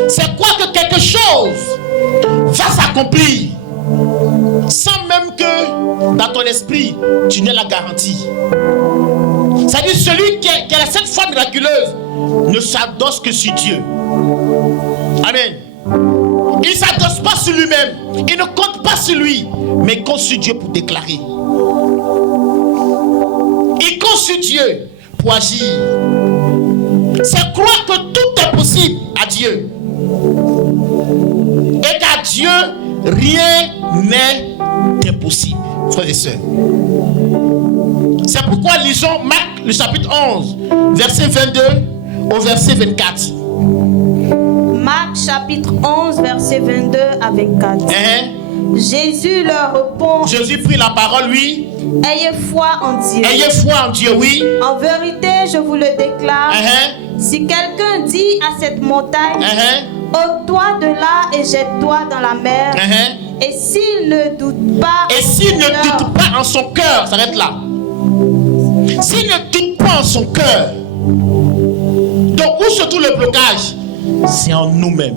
C'est quoi que quelque chose va s'accomplir sans même que dans ton esprit tu n'aies la garantie. C'est-à-dire celui qui a cette foi miraculeuse ne s'adosse que sur Dieu. Amen. Il ne s'adosse pas sur lui-même. Il ne compte pas sur lui, mais il compte sur Dieu pour déclarer. Il compte sur Dieu pour agir. C'est croire que tout est possible à Dieu. Et qu'à Dieu, rien n'est impossible. Frères et sœurs. C'est pourquoi lisons Marc, le chapitre 11, verset 22 au verset 24. Marc chapitre 11, verset 22 à 24. Jésus leur répond. Jésus prit la parole, oui. Ayez foi en Dieu. Ayez foi en Dieu, oui. En vérité, je vous le déclare. Si quelqu'un dit à cette montagne, ôte-toi de là et jette-toi dans la mer. Et s'il ne doute pas. Et s'il ne doute pas en son cœur, s'arrête là. S'il ne doute pas en son cœur. Donc où se trouve le blocage? C'est en nous-mêmes.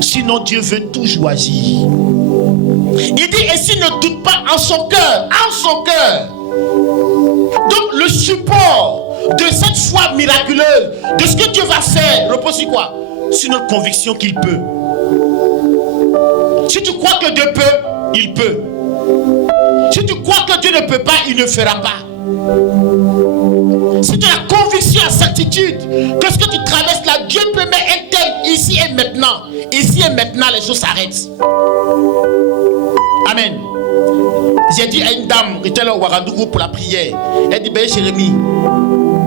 Sinon Dieu veut toujours agir. Il dit, et s'il ne doute pas en son cœur. Donc le support de cette foi miraculeuse, de ce que Dieu va faire, repose sur quoi? Sur notre conviction qu'il peut. Si tu crois que Dieu peut, il peut. Si tu crois que Dieu ne peut pas, il ne fera pas. Si tu as la conviction, la certitude que ce que tu traverses là, Dieu peut mettre un thème ici et maintenant. Ici et maintenant, les choses s'arrêtent. Amen. J'ai dit à une dame qui était là au Ouagadougou pour la prière. Elle dit, ben Jérémie,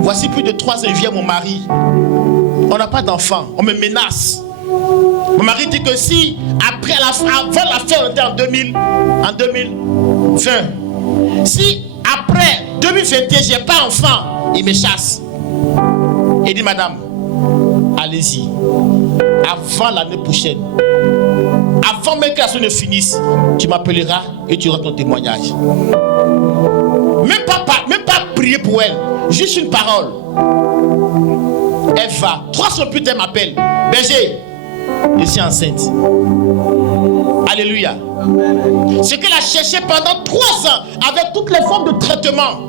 voici plus de 3 ans, il vient mon mari. On n'a pas d'enfant, on me menace. Mon mari dit que si, après avant la fin, on était en 2020. Si après 2021, j'ai pas d'enfant, il me chasse. Il dit, madame, allez-y. Avant l'année prochaine, avant même que la semaine ne finisse, tu m'appelleras et tu auras ton témoignage. Même pas prier pour elle, juste une parole. Elle va. 3 semaines plus tard, elle m'appelle. Berger, je suis enceinte. Alléluia. Ce qu'elle a cherché pendant 3 ans avec toutes les formes de traitement.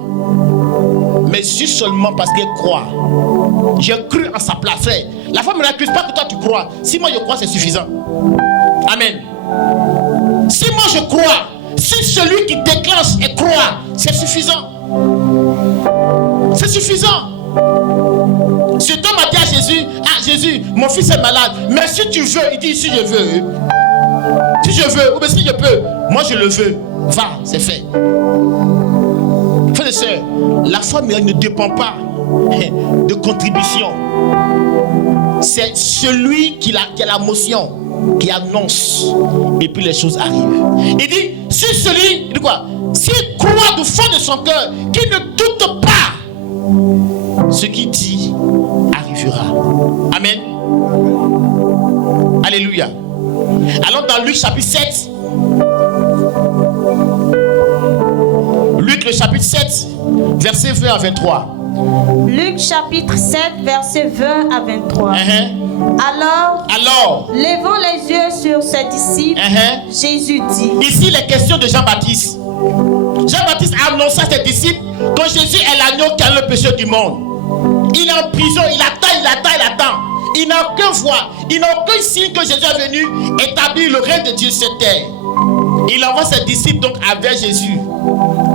Mais juste seulement parce qu'elle croit. J'ai cru en sa place. La femme ne m'accuse pas que toi tu crois. Si moi je crois, c'est suffisant. Amen. Si moi je crois, si celui qui déclenche et croit, c'est suffisant. C'est suffisant. Cet homme a dit à Jésus, ah Jésus, mon fils est malade, mais si tu veux, il dit si je veux. Si je veux, ou bien si je peux, moi je le veux. Va, c'est fait. Frères et sœurs, la foi ne dépend pas de contribution. C'est celui qui a la motion, qui annonce, et puis les choses arrivent. Il dit, si celui, il dit quoi? S'il croit du fond de son cœur, qu'il ne doute pas, ce qu'il dit arrivera. Amen. Alléluia. Allons dans Luc chapitre 7. Luc le chapitre 7, verset 20 à 23. Luc chapitre 7, verset 20 à 23. Alors, levant les yeux sur ses disciples, Jésus dit. Ici, les questions de Jean-Baptiste. Jean-Baptiste a annoncé à ses disciples que Jésus est l'agneau qui a le péché du monde. Il est en prison, il attend. Il n'a aucune voix, il n'a aucun signe que Jésus est venu établir le règne de Dieu sur cette terre. Il envoie ses disciples donc avec Jésus.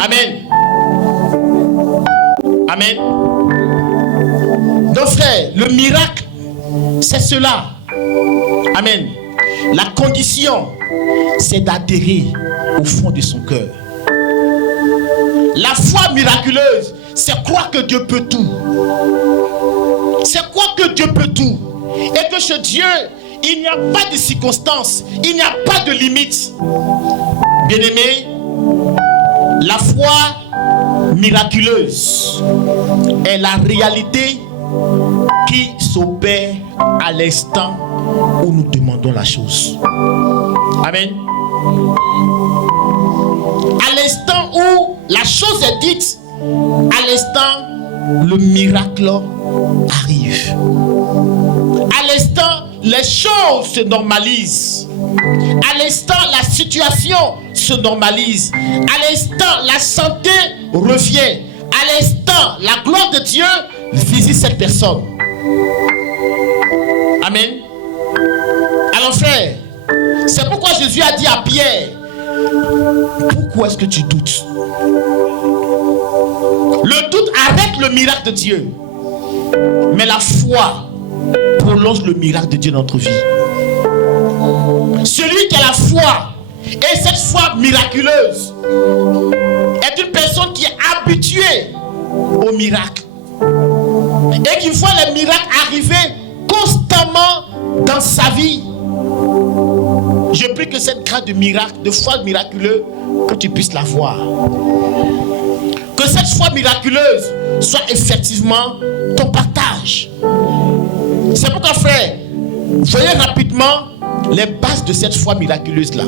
Amen. Amen. Donc frère, le miracle, c'est cela. Amen. La condition, c'est d'adhérer au fond de son cœur. La foi miraculeuse, c'est croire que Dieu peut tout. C'est croire que Dieu peut tout. Et que chez Dieu, il n'y a pas de circonstances, il n'y a pas de limites. Bien-aimés, la foi miraculeuse est la réalité qui s'opère à l'instant où nous demandons la chose. Amen. À l'instant où la chose est dite, à l'instant, le miracle arrive. À l'instant, les choses se normalisent. À l'instant, la situation se normalise. À l'instant, la santé revient. À l'instant, la gloire de Dieu visite cette personne. Amen. Alors frère, c'est pourquoi Jésus a dit à Pierre, pourquoi est-ce que tu doutes? Le doute arrête le miracle de Dieu. Mais la foi prolonge le miracle de Dieu dans notre vie. Celui qui a la foi, et cette foi miraculeuse, est une personne qui est habituée au miracle. Et qui voit les miracles arriver constamment dans sa vie. Je prie que cette grâce de miracle, de foi miraculeuse, que tu puisses la voir. Que cette foi miraculeuse soit effectivement ton partage. C'est pourquoi, frère, voyez rapidement les bases de cette foi miraculeuse-là.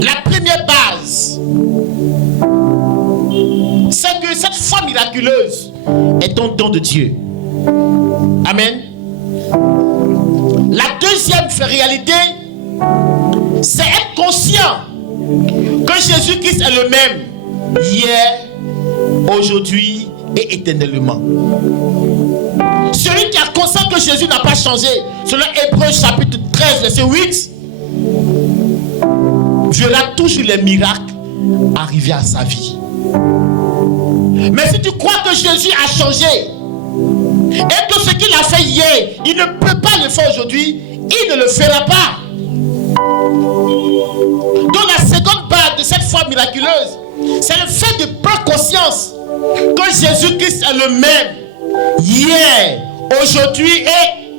La première base, c'est que cette foi miraculeuse est un don de Dieu. Amen. La deuxième réalité, c'est être conscient que Jésus-Christ est le même hier, aujourd'hui et éternellement. Celui qui a conscience que Jésus n'a pas changé, selon Hébreux chapitre 13, verset 8, verra toujours les miracles arriver à sa vie. Mais si tu crois que Jésus a changé et que ce qu'il a fait hier, il ne peut pas le faire aujourd'hui, il ne le fera pas. Donc la seconde base de cette foi miraculeuse, c'est le fait de prendre conscience que Jésus-Christ est le même hier, aujourd'hui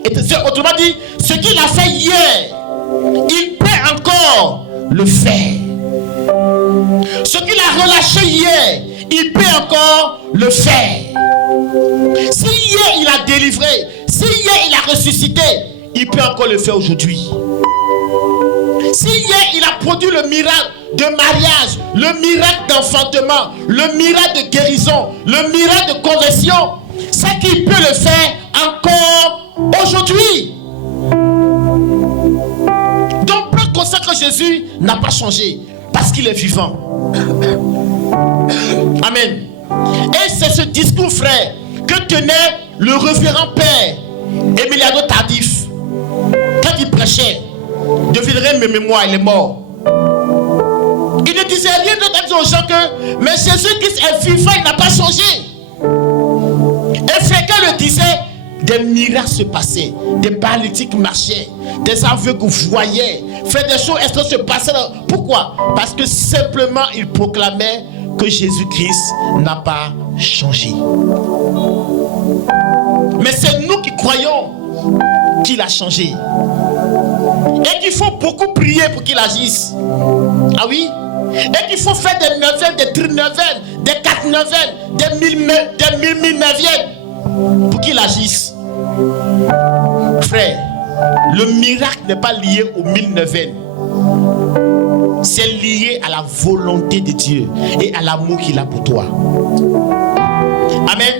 et autrement dit, ce qu'il a fait hier, il peut encore le faire. Ce qu'il a relâché hier, il peut encore le faire. Si hier il a délivré, si hier il a ressuscité, il peut encore le faire aujourd'hui. Si hier il a produit le miracle de mariage, le miracle d'enfantement, le miracle de guérison, le miracle de conversion, c'est qu'il peut le faire encore aujourd'hui. Donc prends conscience que Jésus n'a pas changé parce qu'il est vivant. Amen. Et c'est ce discours, frère, que tenait le révérend père Emiliano Tardif quand il prêchait. Devinerait mes mémoires, il est mort. Il ne disait rien d'autre à dire aux gens que mais Jésus-Christ est vivant, il n'a pas changé. Et Fréquent le disait, des miracles se passaient, des paralytiques marchaient, des aveugles voyaient, fait des choses extra se passaient. Pourquoi? Parce que simplement il proclamait que Jésus-Christ n'a pas changé. Mais c'est nous qui croyons qu'il a changé. Et qu'il faut beaucoup prier pour qu'il agisse. Ah oui? Et qu'il faut faire des neuvaines, des trineuvaines, des quatre neuvaines, des mille neuvièmes pour qu'il agisse. Frère, le miracle n'est pas lié aux 1000 neuvaines. C'est lié à la volonté de Dieu et à l'amour qu'il a pour toi. Amen.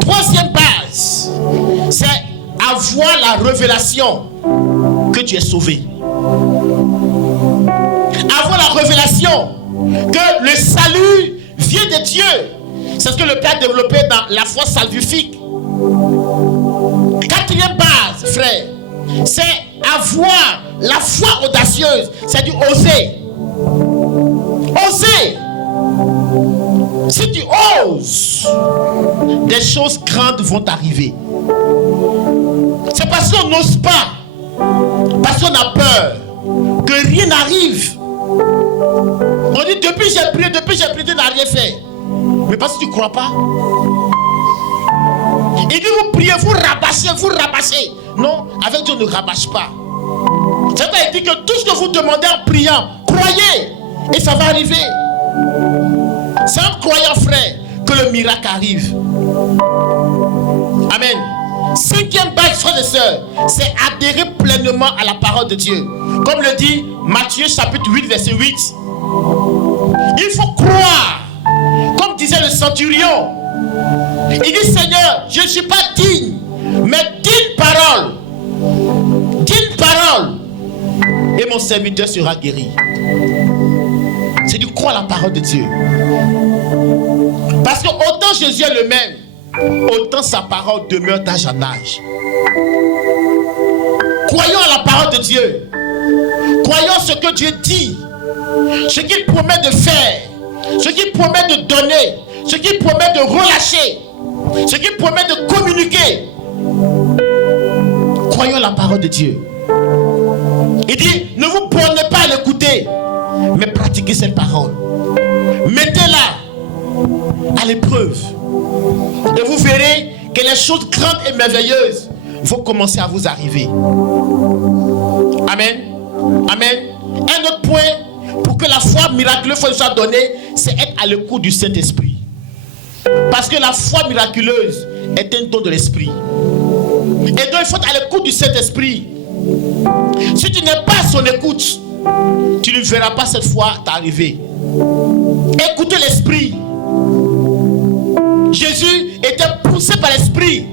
Troisième base, c'est avoir la révélation que tu es sauvé. Avoir la révélation que le salut vient de Dieu. C'est ce que le Père a développé dans la foi salvifique. Quatrième base, frère, c'est avoir la foi audacieuse. C'est-à-dire oser. Oser. Si tu oses, des choses grandes vont arriver. C'est parce qu'on n'ose pas. Parce qu'on a peur que rien n'arrive. On dit depuis j'ai prié, tu n'as rien fait. Mais parce que tu ne crois pas. Il dit vous priez, vous rabâchez. Non, avec Dieu on ne rabâche pas. Satan a dit que tout ce que vous demandez en priant, croyez et ça va arriver. C'est en croyant, frère, que le miracle arrive. Amen. Cinquième base, frères et sœurs, c'est adhérer pleinement à la parole de Dieu. Comme le dit Matthieu chapitre 8, verset 8. Il faut croire. Comme disait le centurion. Il dit, Seigneur, je ne suis pas digne, mais d'une parole. D'une parole. Et mon serviteur sera guéri. C'est du croire à la parole de Dieu. Parce que autant Jésus est le même, autant sa parole demeure d'âge en âge. Croyons à la parole de Dieu. Croyons ce que Dieu dit, ce qu'il promet de faire, ce qu'il promet de donner, ce qu'il promet de relâcher, ce qu'il promet de communiquer. Croyons à la parole de Dieu. Il dit, ne vous bornez pas à l'écouter, mais pratiquez cette parole. Mettez-la à l'épreuve. Et vous verrez que les choses grandes et merveilleuses vont commencer à vous arriver. Amen. Amen. Un autre point pour que la foi miraculeuse soit donnée, c'est être à l'écoute du Saint-Esprit. Parce que la foi miraculeuse est un don de l'Esprit. Et donc il faut être à l'écoute du Saint-Esprit. Si tu n'es pas à son écoute, tu ne verras pas cette foi t'arriver. Écoutez l'Esprit. Jésus était poussé par l'Esprit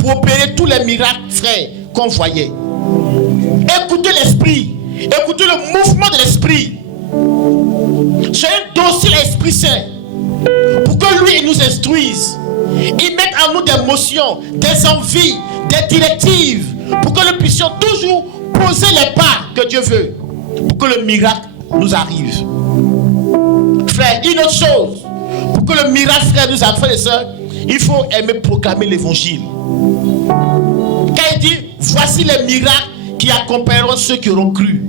pour opérer tous les miracles, frères, qu'on voyait. Écoutez l'Esprit. Écoutez le mouvement de l'Esprit. Soyez docile à l'Esprit Saint pour que lui il nous instruise. Il mette en nous des motions, des envies, des directives pour que nous puissions toujours poser les pas que Dieu veut pour que le miracle nous arrive. Frère, une autre chose, pour que le miracle, frère, nous arrive, frères et sœurs, il faut aimer proclamer l'évangile. Quand il dit, voici les miracles qui accompagneront ceux qui auront cru.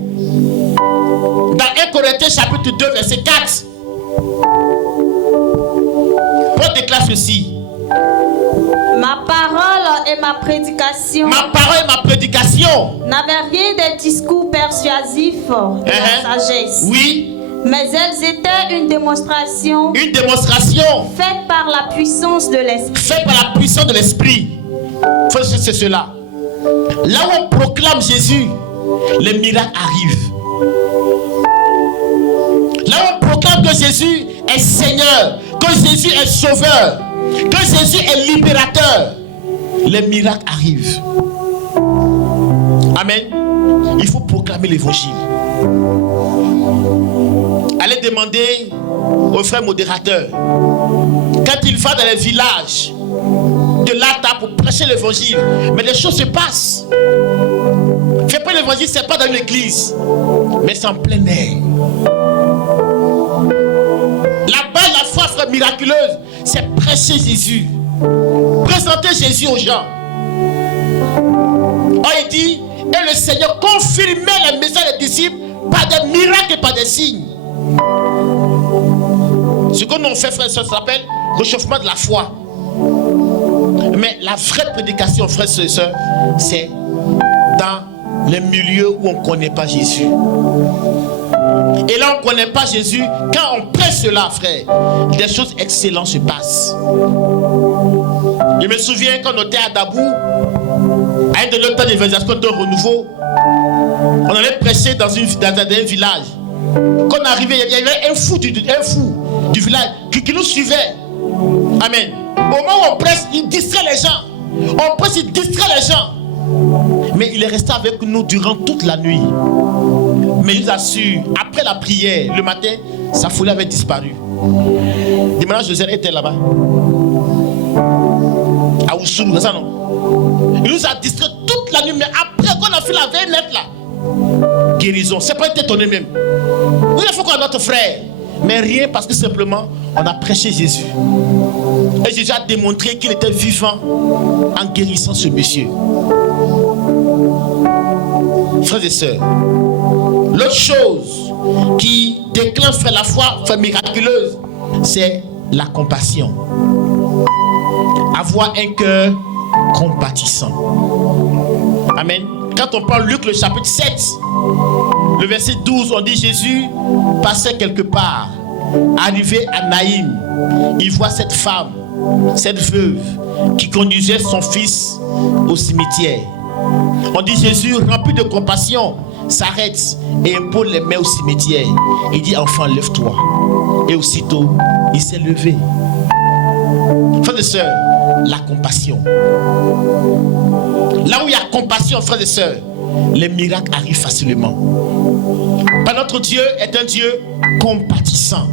Dans 1 Corinthiens chapitre 2, verset 4, Paul déclare ceci. Ma parole et ma prédication. Ma parole et ma prédication n'avaient rien de discours persuasifs de la sagesse. Oui. Mais elles étaient une démonstration. Une démonstration. Faite par la puissance de l'Esprit. Faite par la puissance de l'Esprit. C'est cela. Là où on proclame Jésus, les miracles arrivent. Là où on proclame que Jésus est Seigneur, que Jésus est Sauveur, que Jésus est libérateur, les miracles arrivent. Amen. Il faut proclamer l'évangile. Allez demander au frère modérateur, quand il va dans les villages de l'Ata pour prêcher l'évangile, mais les choses se passent. Fais pas l'évangile, c'est pas dans l'église, mais c'est en plein air. Là-bas, la foi, frère, miraculeuse, c'est prêcher Jésus, présenter Jésus aux gens. Oh, il dit, et le Seigneur confirmait les messages des disciples par des miracles et par des signes. Ce que nous fait, frère, ça s'appelle réchauffement de la foi. Mais la vraie prédication, frères et sœurs, c'est dans les milieux où on ne connaît pas Jésus. Et là, on ne connaît pas Jésus. Quand on prêche cela, frère, des choses excellentes se passent. Je me souviens quand on était à Dabou, à un de notre temps d'évangélisation de renouveau, on allait prêcher dans un village. Quand on arrivait, il y avait un fou du village qui nous suivait. Amen. Au moment où on prêche, il distrait les gens. On prêche, il distrait les gens. Mais il est resté avec nous durant toute la nuit. Mais il nous assure, après la prière, le matin, sa folie avait disparu. Dimanche, Joseph était là-bas. À Oussou, c'est ça non? Il nous a distrait toute la nuit, mais après qu'on a fait la veille nette là, guérison, c'est pas étonné même. Il faut qu'on ait notre frère, mais rien parce que simplement on a prêché Jésus. Et Jésus a démontré qu'il était vivant en guérissant ce monsieur. Frères et sœurs, l'autre chose qui déclenche la foi miraculeuse, c'est la compassion. Avoir un cœur compatissant. Amen. Quand on prend Luc le chapitre 7, le verset 12, on dit Jésus passait quelque part. Arrivé à Naïm, il voit cette femme, cette veuve, qui conduisait son fils au cimetière. On dit Jésus, rempli de compassion, s'arrête et impose les mains au cimetière. Il dit, enfant, lève-toi. Et aussitôt, il s'est levé. Frères et sœurs, la compassion. Là où il y a compassion, frères et sœurs, les miracles arrivent facilement. Car notre Dieu est un Dieu compatissant.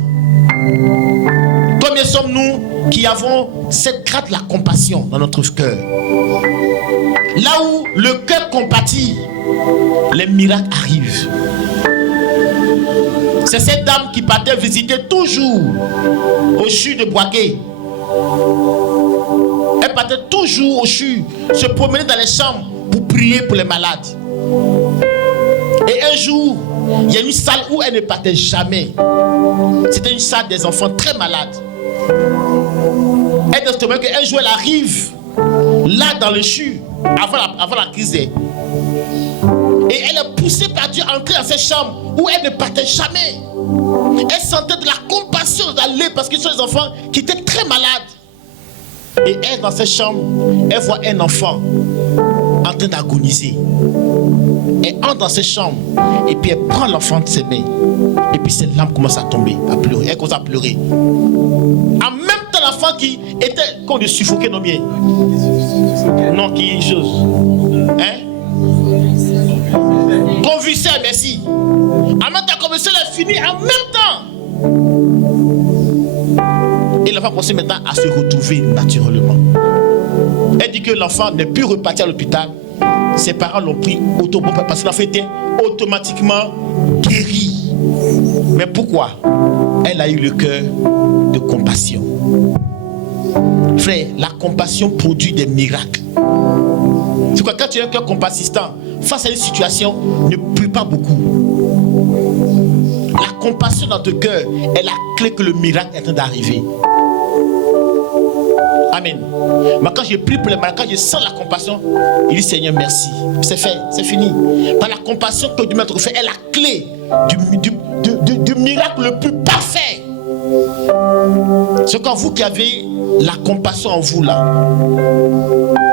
Combien sommes-nous qui avons cette grâce de la compassion dans notre cœur? Là où le cœur compatit, les miracles arrivent. C'est cette dame qui partait visiter toujours au CHU de Boaké. Elle partait toujours au CHU, se promener dans les chambres pour prier pour les malades. Et un jour, il y a une salle où elle ne partait jamais. C'était une salle des enfants très malades. Elle dit qu'un jour elle arrive là dans le CHU avant la crise. Et elle est poussée par Dieu à entrer dans cette chambre où elle ne partait jamais. Elle sentait de la compassion d'aller parce que ce sont des enfants qui étaient très malades. Et elle, dans cette chambre, elle voit un enfant en train d'agoniser. Elle entre dans cette chambre et puis elle prend l'enfant de ses mains. Et puis ses larmes commencent à tomber, à pleurer. Elle commence à pleurer. En même temps, l'enfant qui était qu'on lui suffoquait, non bien. Non, qui est une chose. Hein? Convulsé, merci. En même temps, convulsé, elle a fini en même temps. Et l'enfant commence maintenant à se retrouver naturellement. Elle dit que l'enfant n'est plus reparti à l'hôpital. Ses parents l'ont pris automatiquement parce que l'enfant était automatiquement guéri. Mais pourquoi? Elle a eu le cœur de compassion. Frère, la compassion produit des miracles. C'est quoi? Quand tu as un cœur compassistant, face à une situation, ne prie pas beaucoup. La compassion dans ton cœur est la clé que le miracle est en train d'arriver. Amen. Mais quand je prie pour les malades, quand je sens la compassion, il dit Seigneur merci. C'est fait, c'est fini. Par la compassion que Dieu m'a fait est la clé du miracle le plus parfait. C'est quand vous qui avez la compassion en vous là,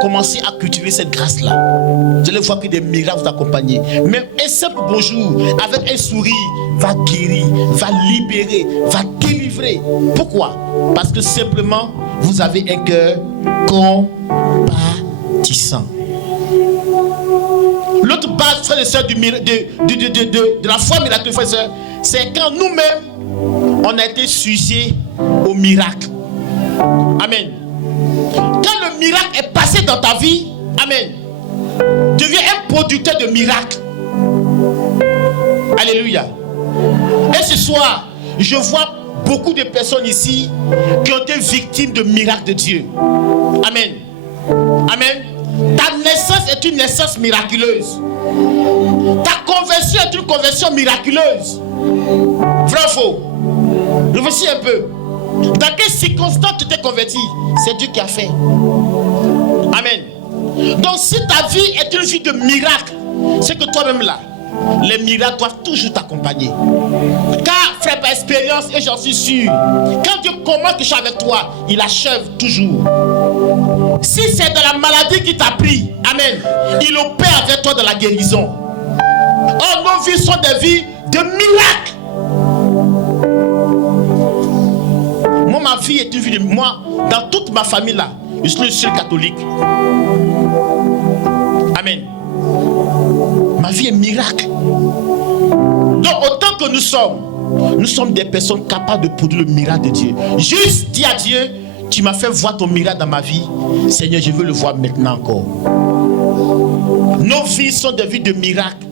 commencez à cultiver cette grâce-là. Vous allez voir que des miracles vous accompagnent. Même un simple bonjour avec un sourire va guérir, va libérer, va délivrer. Pourquoi? Parce que simplement vous avez un cœur compatissant. L'autre base, frères et sœurs, de la foi miraculeuse, frères et sœurs, c'est quand nous-mêmes on a été sujets au miracle. Amen. Quand le miracle est passé dans ta vie, amen, deviens un producteur de miracles. Alléluia. Et ce soir, je vois beaucoup de personnes ici qui ont été victimes de miracles de Dieu. Amen. Amen. Ta naissance est une naissance miraculeuse. Ta conversion est une conversion miraculeuse. Vrai ou faux? Réfléchis un peu. Dans quelles circonstances tu t'es converti? C'est Dieu qui a fait. Amen. Donc si ta vie est une vie de miracle, c'est que toi-même là, les miracles doivent toujours t'accompagner. Car, frère, par expérience, et j'en suis sûr, quand Dieu commence quelque chose avec toi, il achève toujours. Si c'est de la maladie qui t'a pris, amen, il opère avec toi dans la guérison. Or, nos vies sont des vies de miracles. Moi, ma vie est une vie de... Moi, dans toute ma famille là, je suis le seul catholique. Amen. Ma vie est miracle. Donc, autant que nous sommes des personnes capables de produire le miracle de Dieu. Juste dis à Dieu, tu m'as fait voir ton miracle dans ma vie. Seigneur, je veux le voir maintenant encore. Nos vies sont des vies de miracle.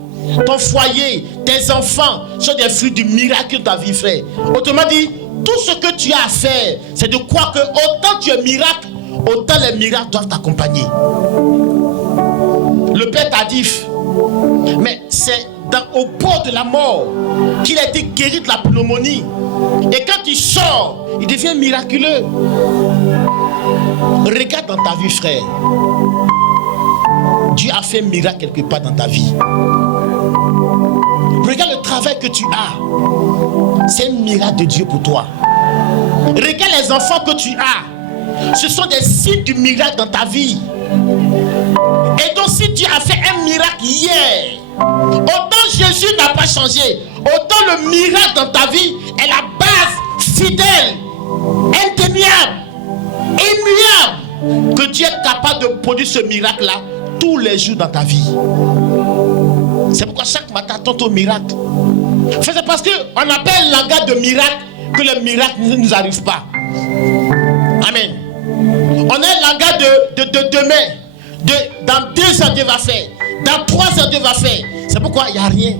Ton foyer, tes enfants sont des fruits du miracle de ta vie, frère. Autrement dit, tout ce que tu as à faire, c'est de croire que autant tu es miracle, autant les miracles doivent t'accompagner. Le Père Tardif, mais c'est au bord de la mort qu'il a été guéri de la pneumonie. Et quand il sort, il devient miraculeux. Regarde dans ta vie, frère. Dieu a fait un miracle quelque part dans ta vie. Regarde le travail que tu as. C'est un miracle de Dieu pour toi. Regarde les enfants que tu as. Ce sont des signes du miracle dans ta vie. Et donc si Dieu a fait un miracle hier, autant Jésus n'a pas changé, autant le miracle dans ta vie est la base fidèle, indéniable, immuable, que Dieu est capable de produire ce miracle-là tous les jours dans ta vie. C'est pourquoi chaque matin, attends ton miracle. C'est parce qu'on appelle langage de miracle que le miracle ne nous arrive pas. Amen. On a un langage de demain. Dans 2 ans, Dieu va faire. Dans 3 ans, Dieu va faire. C'est pourquoi il n'y a rien.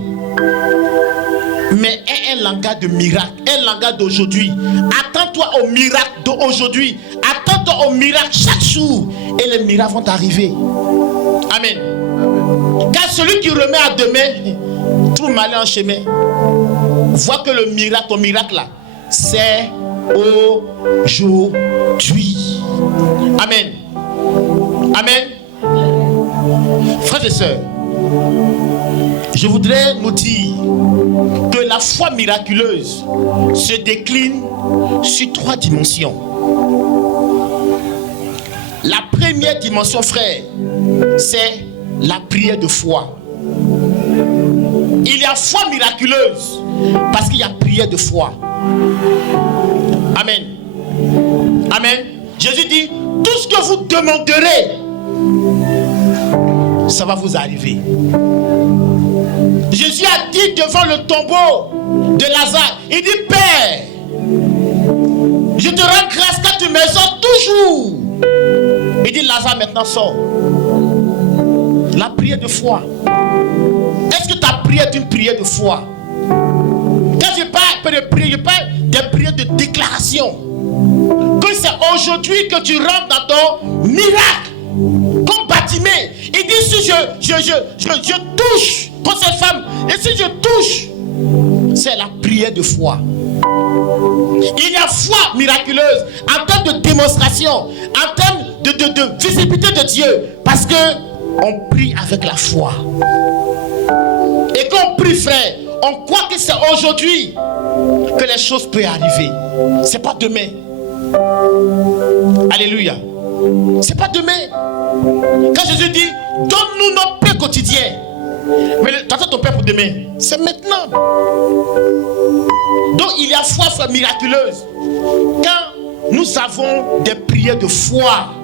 Mais un langage de miracle, un langage d'aujourd'hui. Attends-toi au miracle d'aujourd'hui. Attends-toi au miracle chaque jour. Et les miracles vont arriver. Amen. Car celui qui remet à demain, tout mal en chemin. Vois que le miracle, ton miracle là, c'est aujourd'hui. Amen. Amen. Frères et sœurs, je voudrais nous dire que la foi miraculeuse se décline sur 3 dimensions. La première dimension, frère, c'est la prière de foi. Il y a foi miraculeuse parce qu'il y a prière de foi. Amen. Amen. Jésus dit, tout ce que vous demanderez, ça va vous arriver. Jésus a dit devant le tombeau de Lazare, il dit, Père, je te rends grâce car tu m'exhortes toujours. Il dit, Lazare maintenant sort. La prière de foi. Est-ce que ta prière est une prière de foi? Quand je parle de prière, je parle des prières de déclaration. Que c'est aujourd'hui que tu rentres dans ton miracle. Comme Bartimée. Il dit, si je touche pour cette femme, et si je touche, c'est la prière de foi. Il y a foi miraculeuse en termes de démonstration, en termes de visibilité de Dieu, parce que on prie avec la foi. Et quand on prie, frère, on croit que c'est aujourd'hui que les choses peuvent arriver. C'est pas demain. Alléluia. C'est pas demain. Quand Jésus dit, donne-nous notre pain quotidien. Mais t'attends ton pain pour demain. C'est maintenant. Donc il y a foi miraculeuse. Quand nous avons des prières de foi.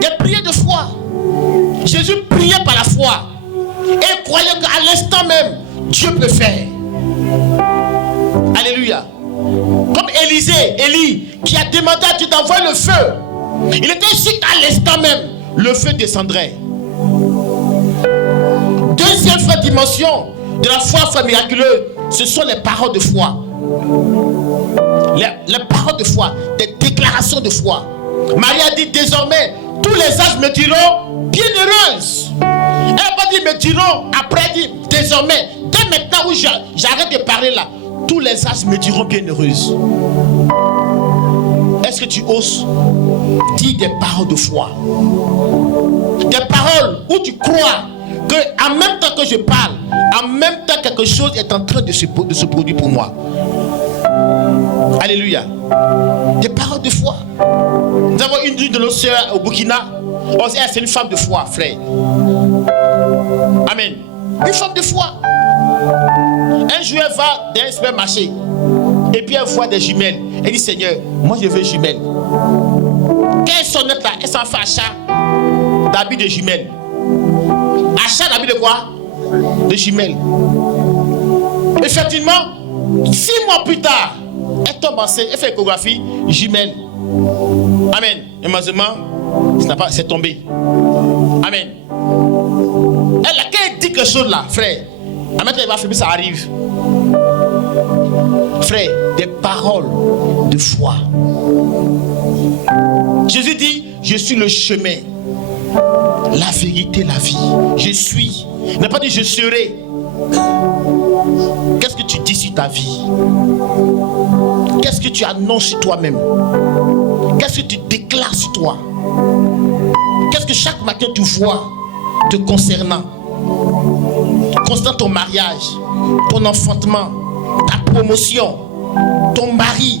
Des prières de foi. Jésus priait par la foi. Et croyait qu'à l'instant même, Dieu peut faire. Alléluia. Comme Élie, qui a demandé à Dieu d'envoyer le feu. Il était sûr qu'à l'instant même, le feu descendrait. Deuxième dimension de la foi miraculeuse, ce sont les paroles de foi. Les paroles de foi, des déclarations de foi. Marie a dit désormais, tous les âges me diront bienheureuse. Elle n'a pas dit me diront, après elle dit désormais, dès maintenant où j'arrête de parler là, tous les âges me diront bienheureuse. Est-ce que tu oses dire des paroles de foi? Des paroles où tu crois que en même temps que je parle, en même temps quelque chose est en train de se produire pour moi. Alléluia. Des paroles de foi. Nous avons une de nos sœurs au Burkina. C'est une femme de foi, frère. Amen. Une femme de foi. Un jour, elle va dans un supermarché. Et puis elle voit des jumelles. Elle dit, Seigneur, moi je veux jumelles. Quand elle sonnette là, elle s'en fait achat d'habits de jumelles. Achat d'habits de quoi? De jumelles. Effectivement, 6 mois plus tard, elle tombe enceinte, elle fait échographie, jumelles. Amen. Et malheureusement, c'est tombé. Amen. Quand elle dit quelque chose là, frère, maintenant elle va faire, ça arrive. Frère, des paroles de foi. Jésus dit, je suis le chemin, la vérité, la vie. Je suis. Il n'a pas dit je serai. Qu'est-ce que tu dis sur ta vie? Qu'est-ce que tu annonces sur toi-même? Qu'est-ce que tu déclares sur toi? Qu'est-ce que chaque matin tu vois? te concernant. Concernant ton mariage, ton enfantement, ta promotion, ton mari,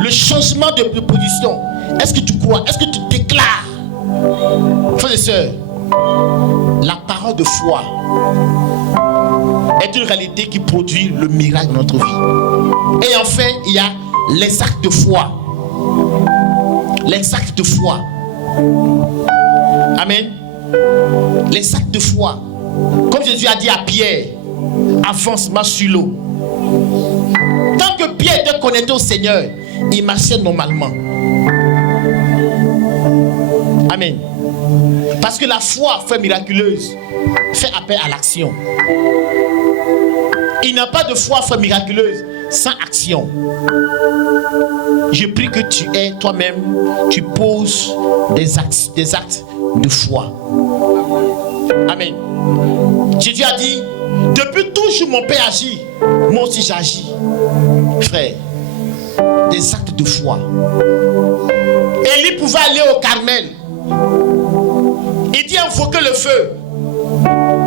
le changement de position. Est-ce que tu crois? Est-ce que tu déclares? Frères et sœurs, la parole de foi est une réalité qui produit le miracle de notre vie. Et enfin, il y a les actes de foi. Les actes de foi. Amen. Les actes de foi. Comme Jésus a dit à Pierre, avance, marche sur l'eau. Tant que Pierre était connecté au Seigneur, il marchait normalement. Amen. Parce que la foi, frère miraculeuse, fait appel à l'action. Il n'y a pas de foi, frère miraculeuse, sans action. Je prie que tu aies toi-même, tu poses des actes de foi. Amen. Jésus a dit, depuis toujours mon Père agit, moi aussi j'agis. Frère, des actes de foi. Élie pouvait aller au Carmel. Il dit invoquez le feu.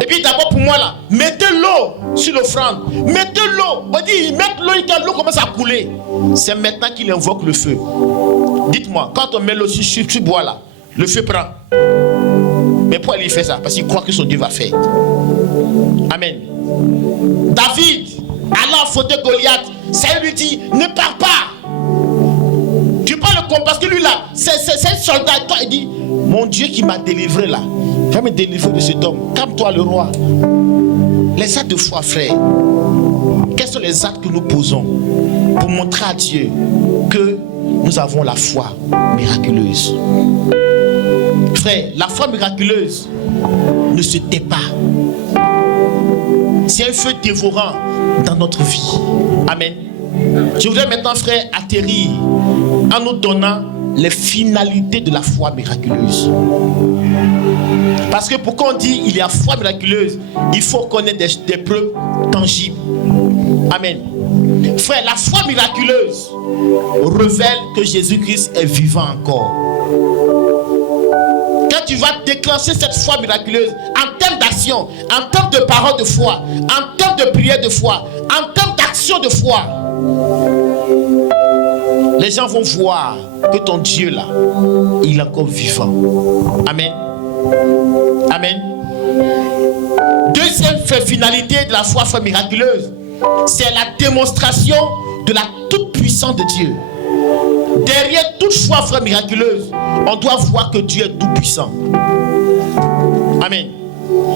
Et puis d'abord pour moi là, mettez l'eau sur l'offrande. Mettez l'eau. On dit mettre l'eau et quand l'eau commence à couler. C'est maintenant qu'il invoque le feu. Dites-moi, quand on met l'eau sur bois là, le feu prend. Mais pourquoi il fait ça? Parce qu'il croit que son Dieu va faire. Amen. David, allant affronter Goliath, ça lui dit, ne pars pas. Tu parles comme parce que lui là, c'est un soldat. Toi, il dit, mon Dieu qui m'a délivré là, va me délivrer de cet homme. Calme-toi le roi. Les actes de foi, frère. Quels sont les actes que nous posons pour montrer à Dieu que nous avons la foi miraculeuse? Frère, la foi miraculeuse ne se tait pas. C'est un feu dévorant dans notre vie. Amen. Je voudrais maintenant, frère, atterrir en nous donnant les finalités de la foi miraculeuse. Parce que pourquoi on dit il y a foi miraculeuse, il faut connaître des preuves tangibles. Amen. Frère, la foi miraculeuse révèle que Jésus-Christ est vivant encore. Quand tu vas déclencher cette foi miraculeuse en termes d'action, en termes de parole de foi, en termes de prière de foi, en termes d'action de foi, les gens vont voir que ton Dieu là, il est encore vivant. Amen. Amen. Deuxième finalité de la foi miraculeuse, c'est la démonstration de la toute-puissance de Dieu. Derrière toute foi miraculeuse, on doit voir que Dieu est tout-puissant. Amen.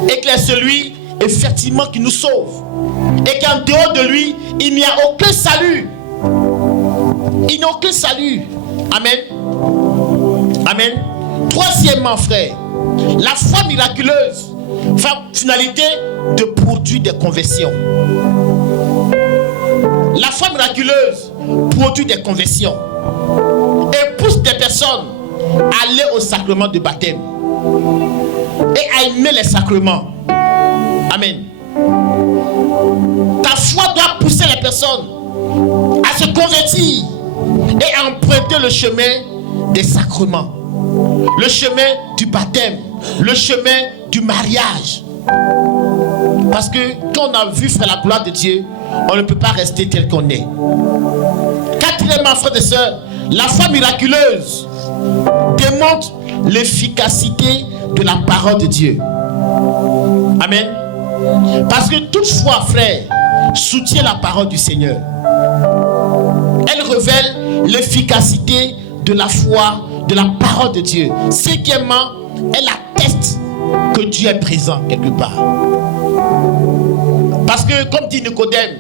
Et qu'il est celui, effectivement, qui nous sauve. Et qu'en dehors de lui, il n'y a aucun salut. Il n'y a aucun salut. Amen. Amen. Troisièmement, frère, la foi miraculeuse finalité de produire des conversions. La foi miraculeuse produit des conversions et pousse des personnes à aller au sacrement de baptême et à aimer les sacrements. Amen. Ta foi doit pousser les personnes à se convertir et à emprunter le chemin des sacrements, le chemin du baptême, le chemin du mariage. Parce que quand on a vu faire la gloire de Dieu, on ne peut pas rester tel qu'on est. Quatrièmement, frères et sœurs, la foi miraculeuse démontre l'efficacité de la parole de Dieu. Amen. Parce que toute foi, frère, soutient la parole du Seigneur. Elle révèle l'efficacité de la foi, de la parole de Dieu. Cinquièmement, elle atteste que Dieu est présent quelque part. Parce que, comme dit Nicodème,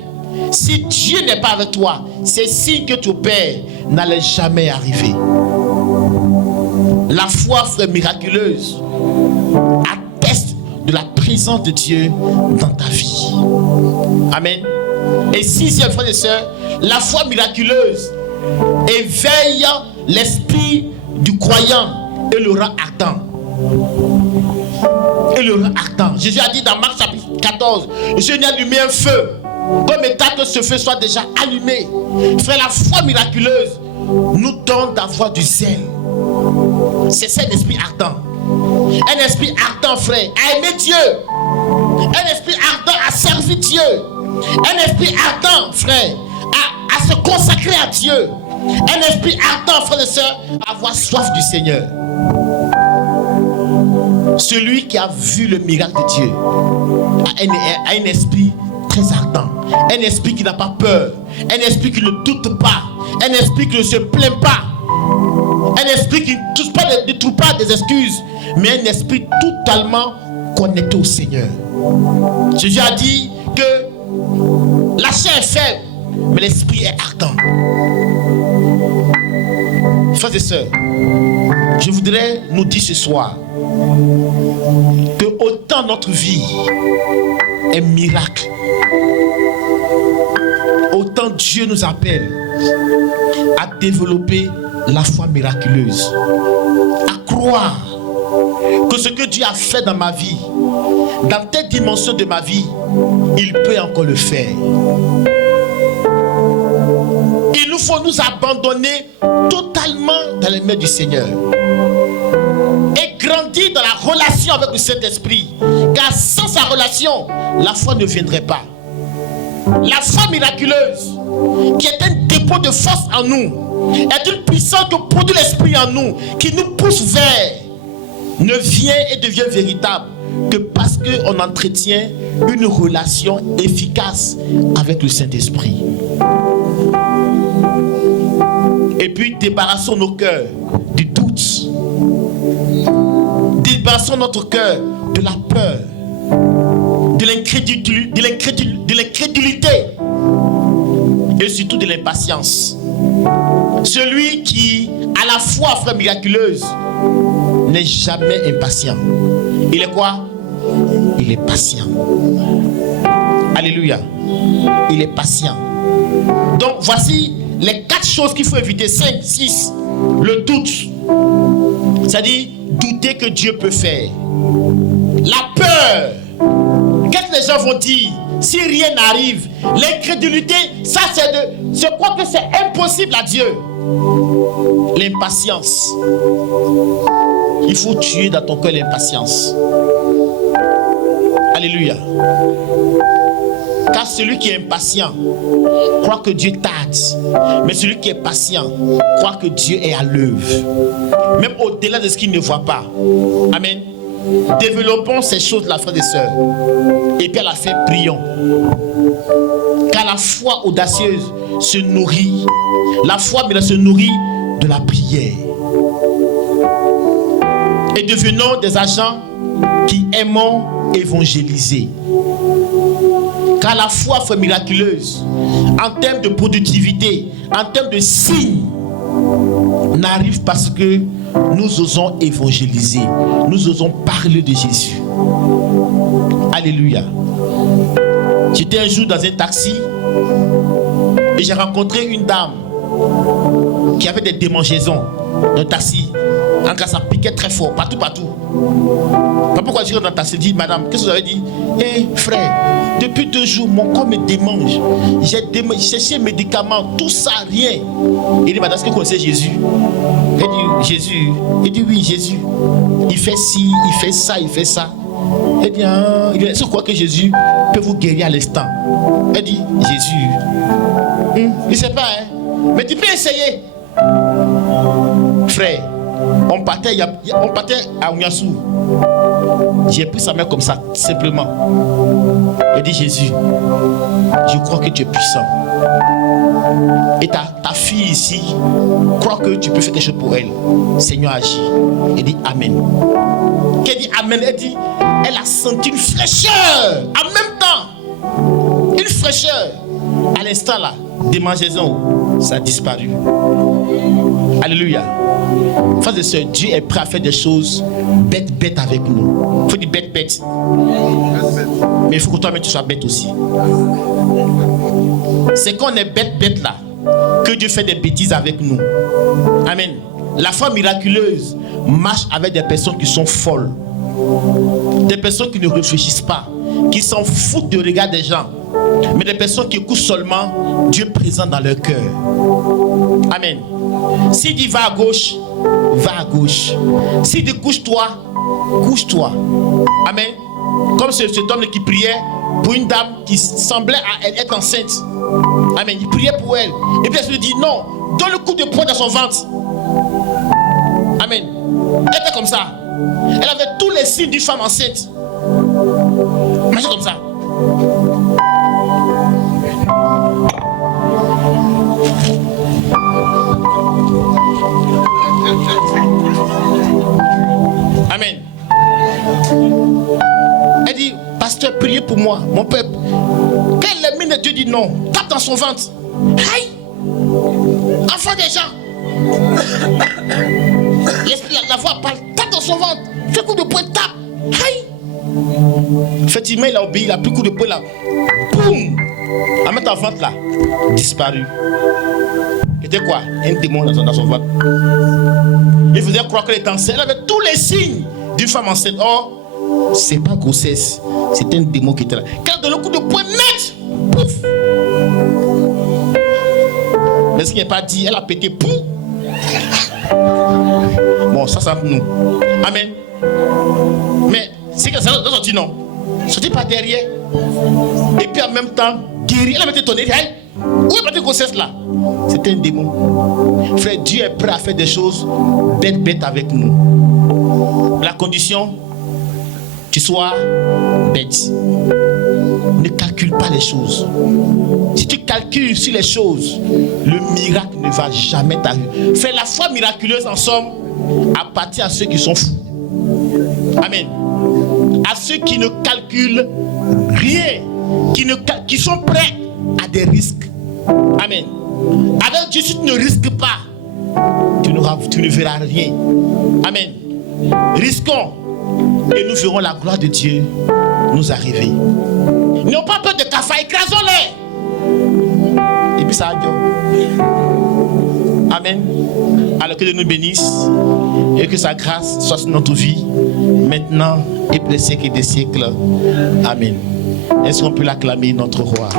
si Dieu n'est pas avec toi, c'est signe que ton Père n'allait jamais arriver. La foi, frère, miraculeuse atteste de la présence de Dieu dans ta vie. Amen. Et sixième, frère et sœurs, la foi miraculeuse éveille l'esprit du croyant et le rend ardent. Et le rend ardent. Jésus a dit dans Marc chapitre 14, je n'ai allumé un feu, comme état que ce feu soit déjà allumé. Frère, la foi miraculeuse nous donne d'avoir du zèle. C'est cet esprit ardent. Un esprit ardent, frère, à aimer Dieu. Un esprit ardent à servir Dieu. Un esprit ardent, frère, à se consacrer à Dieu. Un esprit ardent, frères et sœurs, à avoir soif du Seigneur. Celui qui a vu le miracle de Dieu a un esprit très ardent. Un esprit qui n'a pas peur. Un esprit qui ne doute pas. Un esprit qui ne se plaint pas. Un esprit qui ne trouve pas des excuses. Mais un esprit totalement connecté au Seigneur. Jésus a dit que la chair est faible, mais l'esprit est ardent. Frères et sœurs, je voudrais nous dire ce soir que autant notre vie est miracle, autant Dieu nous appelle à développer la foi miraculeuse, à croire que ce que Dieu a fait dans ma vie, dans telle dimension de ma vie, il peut encore le faire. Il nous faut nous abandonner totalement dans les mains du Seigneur et grandir dans la relation avec le Saint-Esprit, car sans sa relation, la foi ne viendrait pas. La foi miraculeuse, qui est un dépôt de force en nous, est une puissance que produit l'Esprit en nous, qui nous pousse vers, ne vient et devient véritable que parce qu'on entretient une relation efficace avec le Saint-Esprit. Et puis débarrassons nos cœurs du doute. Débarrassons notre cœur de la peur, de l'incrédulité et surtout de l'impatience. Celui qui a la foi, frère miraculeuse, n'est jamais impatient. Il est quoi? Il est patient. Alléluia. Il est patient. Donc voici les 4 choses qu'il faut éviter. 5, 6. Le doute. C'est-à-dire douter que Dieu peut faire. La peur. Qu'est-ce que les gens vont dire si rien n'arrive? L'incrédulité, ça je crois que c'est impossible à Dieu. L'impatience. Il faut tuer dans ton cœur l'impatience. Alléluia. Car celui qui est impatient croit que Dieu tarde. Mais celui qui est patient croit que Dieu est à l'œuvre. Même au-delà de ce qu'il ne voit pas. Amen. Développons ces choses-là, frères et sœurs. Et puis à la fin, prions. Car la foi audacieuse se nourrit. La foi, mais elle se nourrit de la prière. Et devenons des agents qui aimons évangéliser. Car la foi, frère miraculeuse, en termes de productivité, en termes de signes, n'arrive parce que nous osons évangéliser. Nous osons parler de Jésus. Alléluia. J'étais un jour dans un taxi et j'ai rencontré une dame qui avait des démangeaisons dans le taxi. En cas, ça piquait très fort, partout. Pas pourquoi je suis dans le taxi, je dis, madame, qu'est-ce que vous avez dit? Frère, depuis 2 jours, mon corps me démange. J'ai cherché médicaments, tout ça, rien. Il dit, madame, est-ce que vous connaissez Jésus? Elle dit, Jésus. Il dit, oui, Jésus. Il fait ci, il fait ça, il fait ça. Elle dit, est-ce que vous croyez que Jésus peut vous guérir à l'instant? Elle dit, Jésus. Il ne sait pas, hein. Mais tu peux essayer. Frère, on partait à Ouniassou. J'ai pris sa main comme ça, simplement. Elle dit, Jésus, je crois que tu es puissant. Et ta fille ici croit que tu peux faire quelque chose pour elle. Seigneur, agis. Elle dit, Amen. Qu'elle dit Amen, elle dit, elle a senti une fraîcheur. En même temps, une fraîcheur. À l'instant là, démangeaison, ça a disparu. Alléluia. Frères et sœurs, Dieu est prêt à faire des choses bêtes avec nous. Il faut dire bête. Mais il faut que toi-même tu sois bête aussi. C'est quand on est bête là que Dieu fait des bêtises avec nous. Amen. La foi miraculeuse marche avec des personnes qui sont folles. Des personnes qui ne réfléchissent pas, qui s'en foutent du regard des gens. Mais des personnes qui écoutent seulement Dieu présent dans leur cœur. Amen. S'il dit va à gauche, va à gauche. S'il dit couche-toi, couche-toi. Amen. Comme cet homme qui priait pour une dame qui semblait être enceinte. Amen. Il priait pour elle. Et puis elle se dit non, donne le coup de poing dans son ventre. Amen. Elle était comme ça. Elle avait tous les signes d'une femme enceinte. Imagine comme ça. Amen. Elle dit, pasteur, priez pour moi, mon peuple. Quand le mine de Dieu dit non, tape dans son ventre. Aïe! Enfant des gens. La voix parle, tape dans son ventre. Fais coup de poing, tape. Aïe! Effectivement, il a obéi, il a pris coup de poing là. Boum! À mettre en ventre là, disparu. C'était quoi? Un démon dans son ventre. Il faisait croire qu'elle était enceinte. Elle avait tous les signes d'une femme enceinte. Or, c'est pas grossesse. C'était un démon qui était là. Quand elle donne le coup de poing net, pouf! Mais ce qui n'est pas dit, elle a pété, pouf! Bon, ça entre nous. Amen. Mais c'est que ça a sorti, non. Sorti par derrière. Et puis en même temps, guéri. Elle a été étonnée. Où est cette grossesse là? C'était un démon. Frère, Dieu est prêt à faire des choses bêtes avec nous. La condition, tu sois bête. Ne calcule pas les choses. Si tu calcules sur les choses, le miracle ne va jamais t'arriver. Frère, la foi miraculeuse en somme appartient à ceux qui sont fous. Amen. À ceux qui ne calculent rien, qui sont prêts à des risques. Amen. Avec Dieu, si tu ne risques pas, tu ne verras rien. Amen. Risquons et nous verrons la gloire de Dieu nous arriver. N'ayons pas peur de cafards, écrasons-les. Et puis ça va bien. Amen. Alors que Dieu nous bénisse et que sa grâce soit sur notre vie, maintenant et pour les siècles et des siècles. Amen. Est-ce qu'on peut l'acclamer, notre roi?